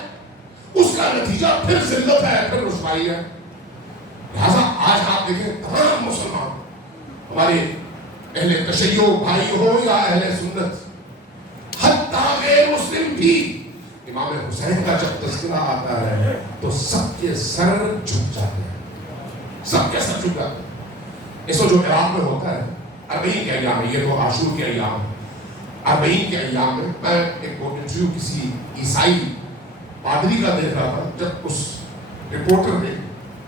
اس کا نتیجہ پھر ذلت ہے، پھر رسوائی ہے. لہذا آج آپ دیکھیں تمام مسلمان، ہمارے اہل تشیع بھائی ہو یا اہل سنت، حتیٰ غیر مسلم بھی، امام حسین کا جب تذکرہ آتا ہے تو سب کے سر جھک جاتے ہیں. سب کے سر جھک جاتے ہیں. اس وقت جو عراق میں ہوتا ہے، 40 کے ایام ہے، یہ تو عاشور کے ایام ہے. 40 کے ایام میں میں ایک انٹرویو کسی عیسائی پادری کا دیکھ رہا تھا. جب اس رپورٹر نے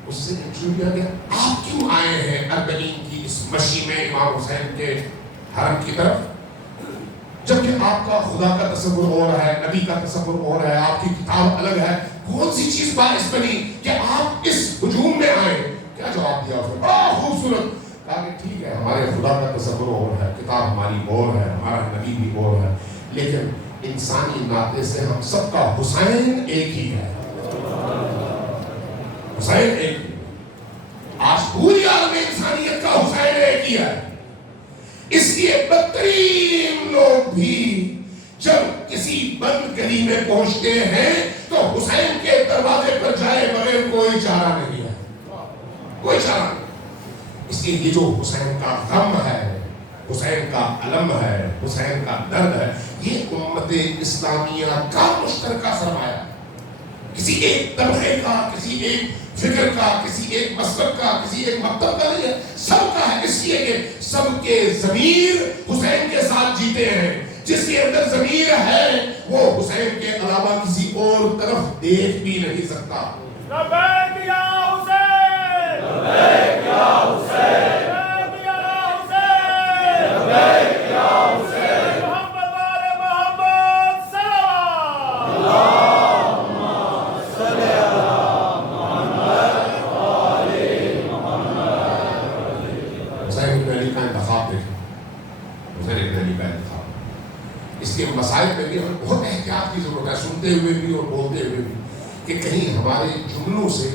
اس سے انٹرویو کیا کہ آپ کیوں آئے ہیں 40 کی اس مشی میں امام حسین کے حرم کی طرف، جبکہ آپ کا خدا کا تصور اور ہے، نبی کا تصور اور ہے، آپ کی کتاب الگ ہے، کون سی چیز باعث بنی کہ آپ اس ہجوم میں آئے؟ کیا جواب دیا اس نے؟ بڑا خوبصورت. کہا کہ ٹھیک ہے، ہمارے خدا کا تصور اور ہے، کتاب ہماری اور ہے، ہمارا نبی بھی اور ہے، لیکن انسانی ناطے سے ہم سب کا حسین ایک ہی ہے. حسین ایک ہی. آج پوری عالم انسانیت کا حسین ایک ہی ہے. اس لیے بدترین لوگ بھی جب کسی بند گلی میں پہنچتے ہیں تو حسین کے دروازے پر جائے بغیر کوئی چارہ نہیں ہے. کوئی چارہ نہیں. اس لیے یہ جو حسین کا غم ہے، حسین کا علم ہے، حسین کا درد ہے، یہ امت اسلامیہ کا مشترکہ سرمایہ ہے. کسی ایک طبقے کا، کسی ایک فکر کا، کسی ایک مسلک کا، کسی ایک مکتب کا نہیں ہے، سب کا ہے. اس لیے کہ سب کے ضمیر حسین کے ساتھ جیتے ہیں. جس کے اندر ضمیر ہے وہ حسین کے علاوہ کسی اور طرف دیکھ بھی نہیں سکتا. لبیک یا حسین، لبیک یا حسین، لبیک یا حسین، لبیک یا حسین، محمد والے محمد صلی اللہم صلی علی محمد والے محمد. حسین ابن علی کا انتخاب دیکھیں. حسین ابن علی کا انتخاب اس کے مسائل میں بھی ہمیں بہت احتیاط کی ضرورت ہے، سنتے ہوئے بھی اور بولتے ہوئے بھی، کہ کہیں ہمارے جملوں سے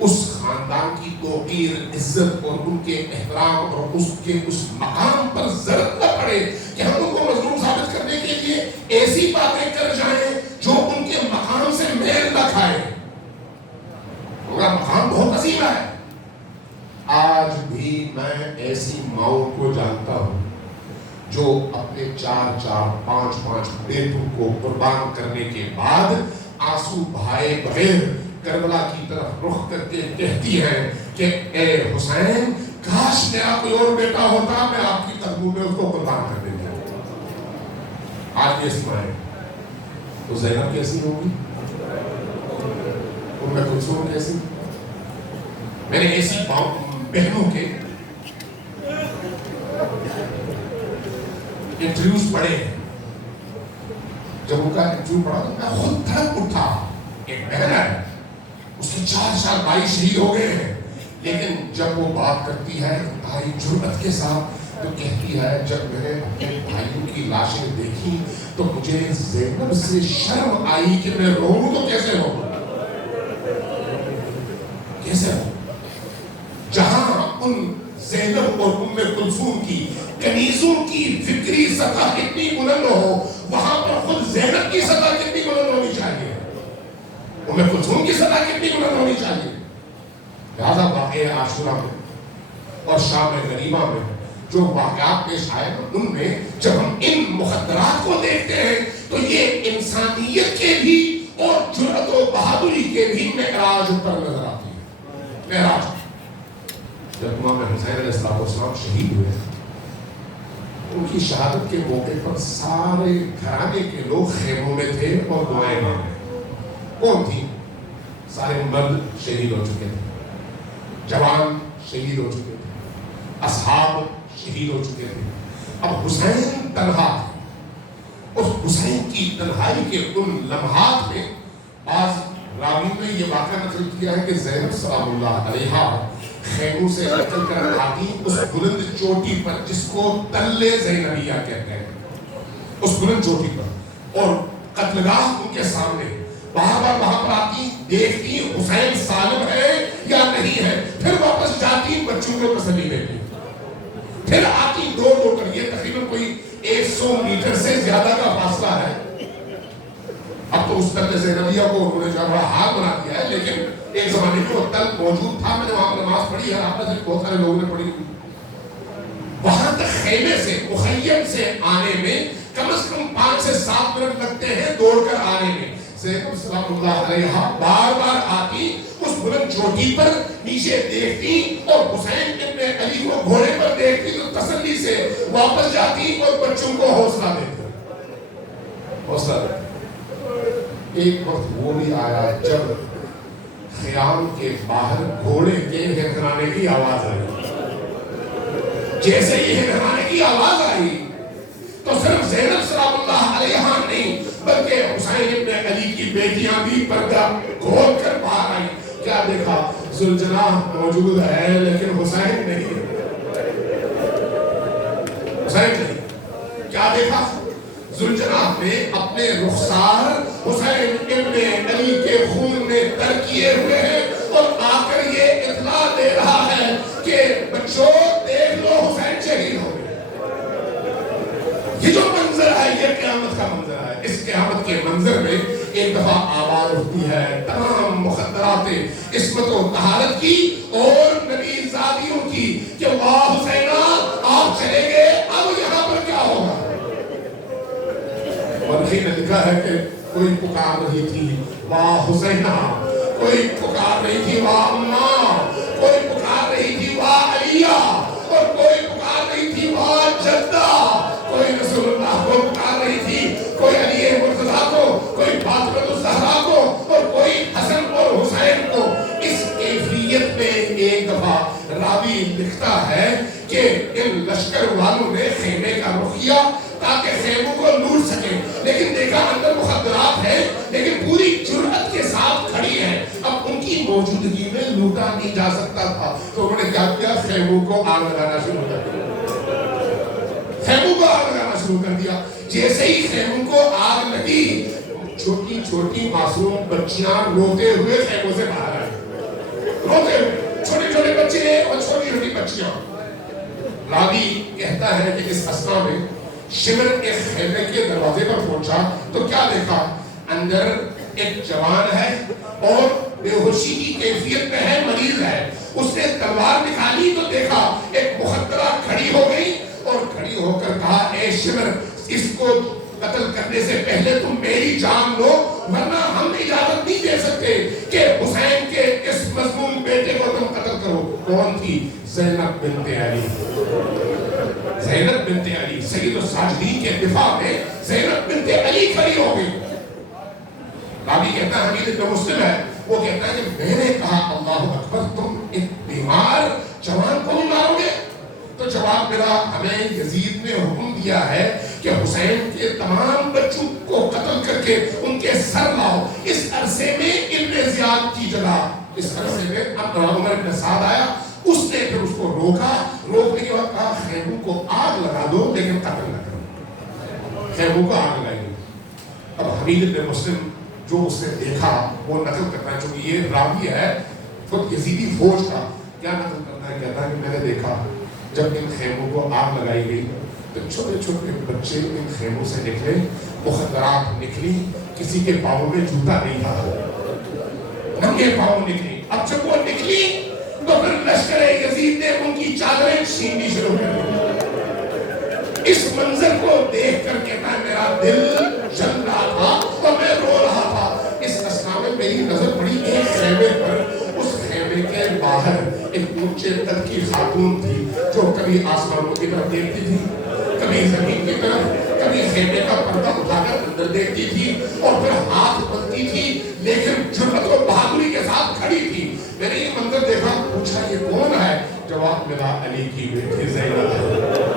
اس خاندان کی توقیر، عزت اور ان کے احترام اور اس کے اس مقام پر ضرورت نہ پڑے کہ ہم ان کو مظلوم ثابت کرنے کے لیے ایسی باتیں کر جائیں جو ان کے مقام سے میل نہ کھائے. ان کا مقام بہت عظیم ہے. آج بھی میں ایسی ماؤں کو جانتا ہوں جو اپنے 4 5 بیٹوں کو قربان کرنے کے بعد آنسو بہائے بغیر کربلا کی طرف رخ کر کے کہتی ہیں کہ اے حسین، کاش میرا کوئی اور بیٹا ہوتا، میں آپ کی قدموں میں اس کو قربان کر دیتا. آج یہ سنائیں تو زینب کیسی ہوگی، ام کلثوم کیسی. میں نے ایسی بہنوں کے انٹرویوز پڑھے ہیں. جب ان کا انٹرویو پڑھا تو میں خود دھڑک اٹھا. ایک بہن ہے، اس کے 4 بھائی شہید ہو گئے ہیں، لیکن جب وہ بات کرتی ہے انتہائی جرأت کے ساتھ تو کہتی ہے جب میں نے اپنے بھائیوں کی لاشیں دیکھی تو مجھے زینب سے شرم آئی کہ میں روؤں تو کیسے ہوں، کیسے ہوں. جہاں ان زینب اور ام کلثوم کی کنیزوں کی فکری سطح کتنی بلند ہو، وہاں پر خود زینب کی سطح کتنی بلند ہونی چاہیے، ام کلثوم کی سطح کتنی بلند ہونی چاہیے. لہذا واقعہ عاشورہ میں اور شام غریبہ میں جو واقعات پیش آئے ان میں جب ہم ان مخدرات کو دیکھتے ہیں تو یہ انسانیت کے بھی اور جرأت و بہادری کے بھی معراج پر نظر آتی ہے. معراج جب امام حسین علیہ السلام شہید ہوئے، ان کی شہادت کے موقع پر سارے گھرانے کے لوگ خیموں میں تھے اور دعائیں مانگ رہے. کون تھی؟ سارے مرد شہید ہو چکے تھے، جوان شہید ہو چکے تھے، اصحاب شہید ہو چکے تھے، اب حسین تنہا، اس حسین کی تنہائی کے ان لمحات میں بعض راوی نے یہ واقعہ نقل کیا ہے کہ زینب سلام اللہ علیہا خیموں سے نکل کر آتی اس بلند چوٹی پر جس کو تلے زینبیہ کہتے ہیں، اس بلند چوٹی پر، اور قتلگاہ ان کے سامنے بار بار وہاں پر آتی، دیکھتی حسین سالم ہے یا نہیں ہے، پھر واپس جاتی بچوں کو تسلی دیتی، پھر آتی دو کر، یہ تقریباً کوئی 100 میٹر سے زیادہ کا فاصلہ ہے۔ اب تو اس تل زینبیہ کو انہوں نے جو بڑا ہاتھ بنا دیا ہے، لیکن ایک زمانے میں وہ تل موجود تھا، میں نے وہاں پر نماز پڑھی ہے، آپ میں سے بہت سارے لوگوں نے پڑھی، وہاں تک خیمے سے مخیم سے آنے میں کم از کم 5 سے 7 منٹ لگتے ہیں دوڑ کر آنے میں۔ زینب سلام اللہ علیہا بار بار آتی، اس بلند چوٹی پر نیچے دیکھتی اور حسین ابن علی کو گھوڑے پر دیکھتی تو تسلی سے واپس جاتی اور بچوں کو حوصلہ دیتی، حوصلہ دیتی۔ ایک وقت وہ بھی آیا جب خیام کے باہر گھوڑے کے ہنکرانے کی آواز آئی، جیسے یہ ہنکرانے کی آواز آئی تو صرف زینب سلام اللہ علیہا نہیں بلکہ حسین ابن علی کی بیٹیاں بھی پردہ کھول کر باہر آئی۔ کیا دیکھا؟ زلجناح موجود ہے لیکن حسین نہیں، حسین نہیں۔ کیا دیکھا؟ زلجناح نے اپنے رخسار حسین ابن علی کے خون میں تر کیے ہوئے ہیں اور آ کر یہ اطلاع دے رہا ہے کہ بچوں دیکھ لو حسین شہید ہو گئے۔ یہ جو منظر ہے یہ قیامت کا منظر ہے۔ اس قیامت کے منظر میں ایک دفعہ آواز اٹھتی ہے تمام مخدرات عصمت و طہارت کی اور نبی زادیوں کی کہ واہ حسینہ آپ چلے گئے، اب یہاں پر کیا ہوگا؟ اور نہیں نے لکھا ہے کہ کوئی پکار رہی تھی واہ حسینہ، کوئی پکار رہی تھی واہ اماں، کوئی پکار رہی تھی واہ علیہ، اور کوئی پکار رہی تھی واہ جدہ، کوئی رسول اللہ کو پکار رہی تھی، کوئی علی مرتضیٰ کو، کوئی فاطمہ الزہرا کو، اور کوئی حسن اور حسین کو۔ اس کیفیت میں ایک دفعہ راوی لکھتا ہے کہ ان لشکر والوں نے خیمے کا رخ کیا تاکہ خیموں کو لوٹ سکیں، لیکن دیکھا اندر مخدرات ہیں لیکن پوری جرأت کے ساتھ کھڑی ہیں، اب ان کی موجودگی میں لوٹا نہیں جا سکتا تھا، تو انہوں نے کیا کیا؟ خیموں کو آگ لگانا شروع کر دیا، خیموں کو آگ لگانا شروع کر دیا۔ جیسے ہی خیموں کو آگ لگی چھوٹی چھوٹی معصوم بچیاں روتے ہوئے خیموں سے باہر آئیں، روتے ہوئے، چھوٹے چھوٹے بچے اور چھوٹی چھوٹی بچیاں۔ راوی کہتا ہے کہ اس اسنا میں شمر ایک خیمے کے دروازے پر پہنچا تو کیا دیکھا؟ اندر ایک جوان ہے اور بے ہوشی کی کیفیت میں ہے، مریض ہے۔ اس نے تلوار نکالی تو دیکھا ایک مخدرہ کھڑی ہو گئی اور کھڑی ہو کر کہا اے شمر اس کو قتل کرنے سے پہلے تم میری جان لو، ورنہ ہم اجازت نہیں دے سکتے کہ حسین کے اس مظلوم بیٹے کو تم قتل کرو۔ کون تھی؟ زینب بنت علی، زینب بنت علی، سید الساجدین کے دفاع میں زینب بنت علی کھڑی ہو گئی۔ راوی کہتا ہے حدیث میں مسلم ہے، وہ کہتا ہے کہ میں نے کہا اللہ اکبر، تم ایک بیمار جوان کو نہیں مارو گے؟ تو جواب ملا ہمیں یزید نے حکم دیا ہے کہ حسین کے تمام بچوں کو قتل کر کے ان کے سر لاؤ۔ اس عرصے میں ابن زیاد کی جگہ اس عرصے میں عمر بن سعد آیا، اس نے پھر اس کو روکا، روکنے کے بعد کہا خیموں کو آگ لگا دو لیکن قتل نہ کرو۔ خیموں کو آگ لگائی۔ اب حمید بن مسلم جو اس نے دیکھا وہ نقل کرتا ہے، چونکہ یہ راوی ہے خود یزیدی فوج کا، کیا نقل کرتا ہے؟ کہتا ہے کہ میں نے دیکھا جب ان خیموں کو آگ لگائی گئی تو چھوٹے چھوٹے بچے ان خیموں سے نکلے، مخدرات نکلی، کسی کے پاؤں میں جوتا نہیں تھا، ننگے پاؤں نکلی۔ اب جب وہ نکلی تو پھر لشکر یزید نے ان کی چادریں چھیننی شروع کر دی۔ اس منظر کو دیکھ کر کہتا ہے میرا دل جل رہا تھا اور میں رو رہا تھا۔ اس اسنا میں میری نظر پڑی ایک خیمے پر، اس خیمے کے باہر ایک اونچے قد کی خاتون تھی جو کبھی آسمانوں کی طرف دیکھتی تھی، کبھی زمین کی طرف، کبھی خیمے کا پردہ اٹھا کر اندر دیکھتی تھی اور پھر ہاتھ بنتی تھی، لیکن جرأت و بہادری کے ساتھ کھڑی تھی۔ میں نے یہ منظر دیکھا، پوچھا یہ کون ہے؟ جواب ملا علی کی بیٹی زینب ہے۔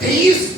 23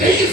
23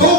2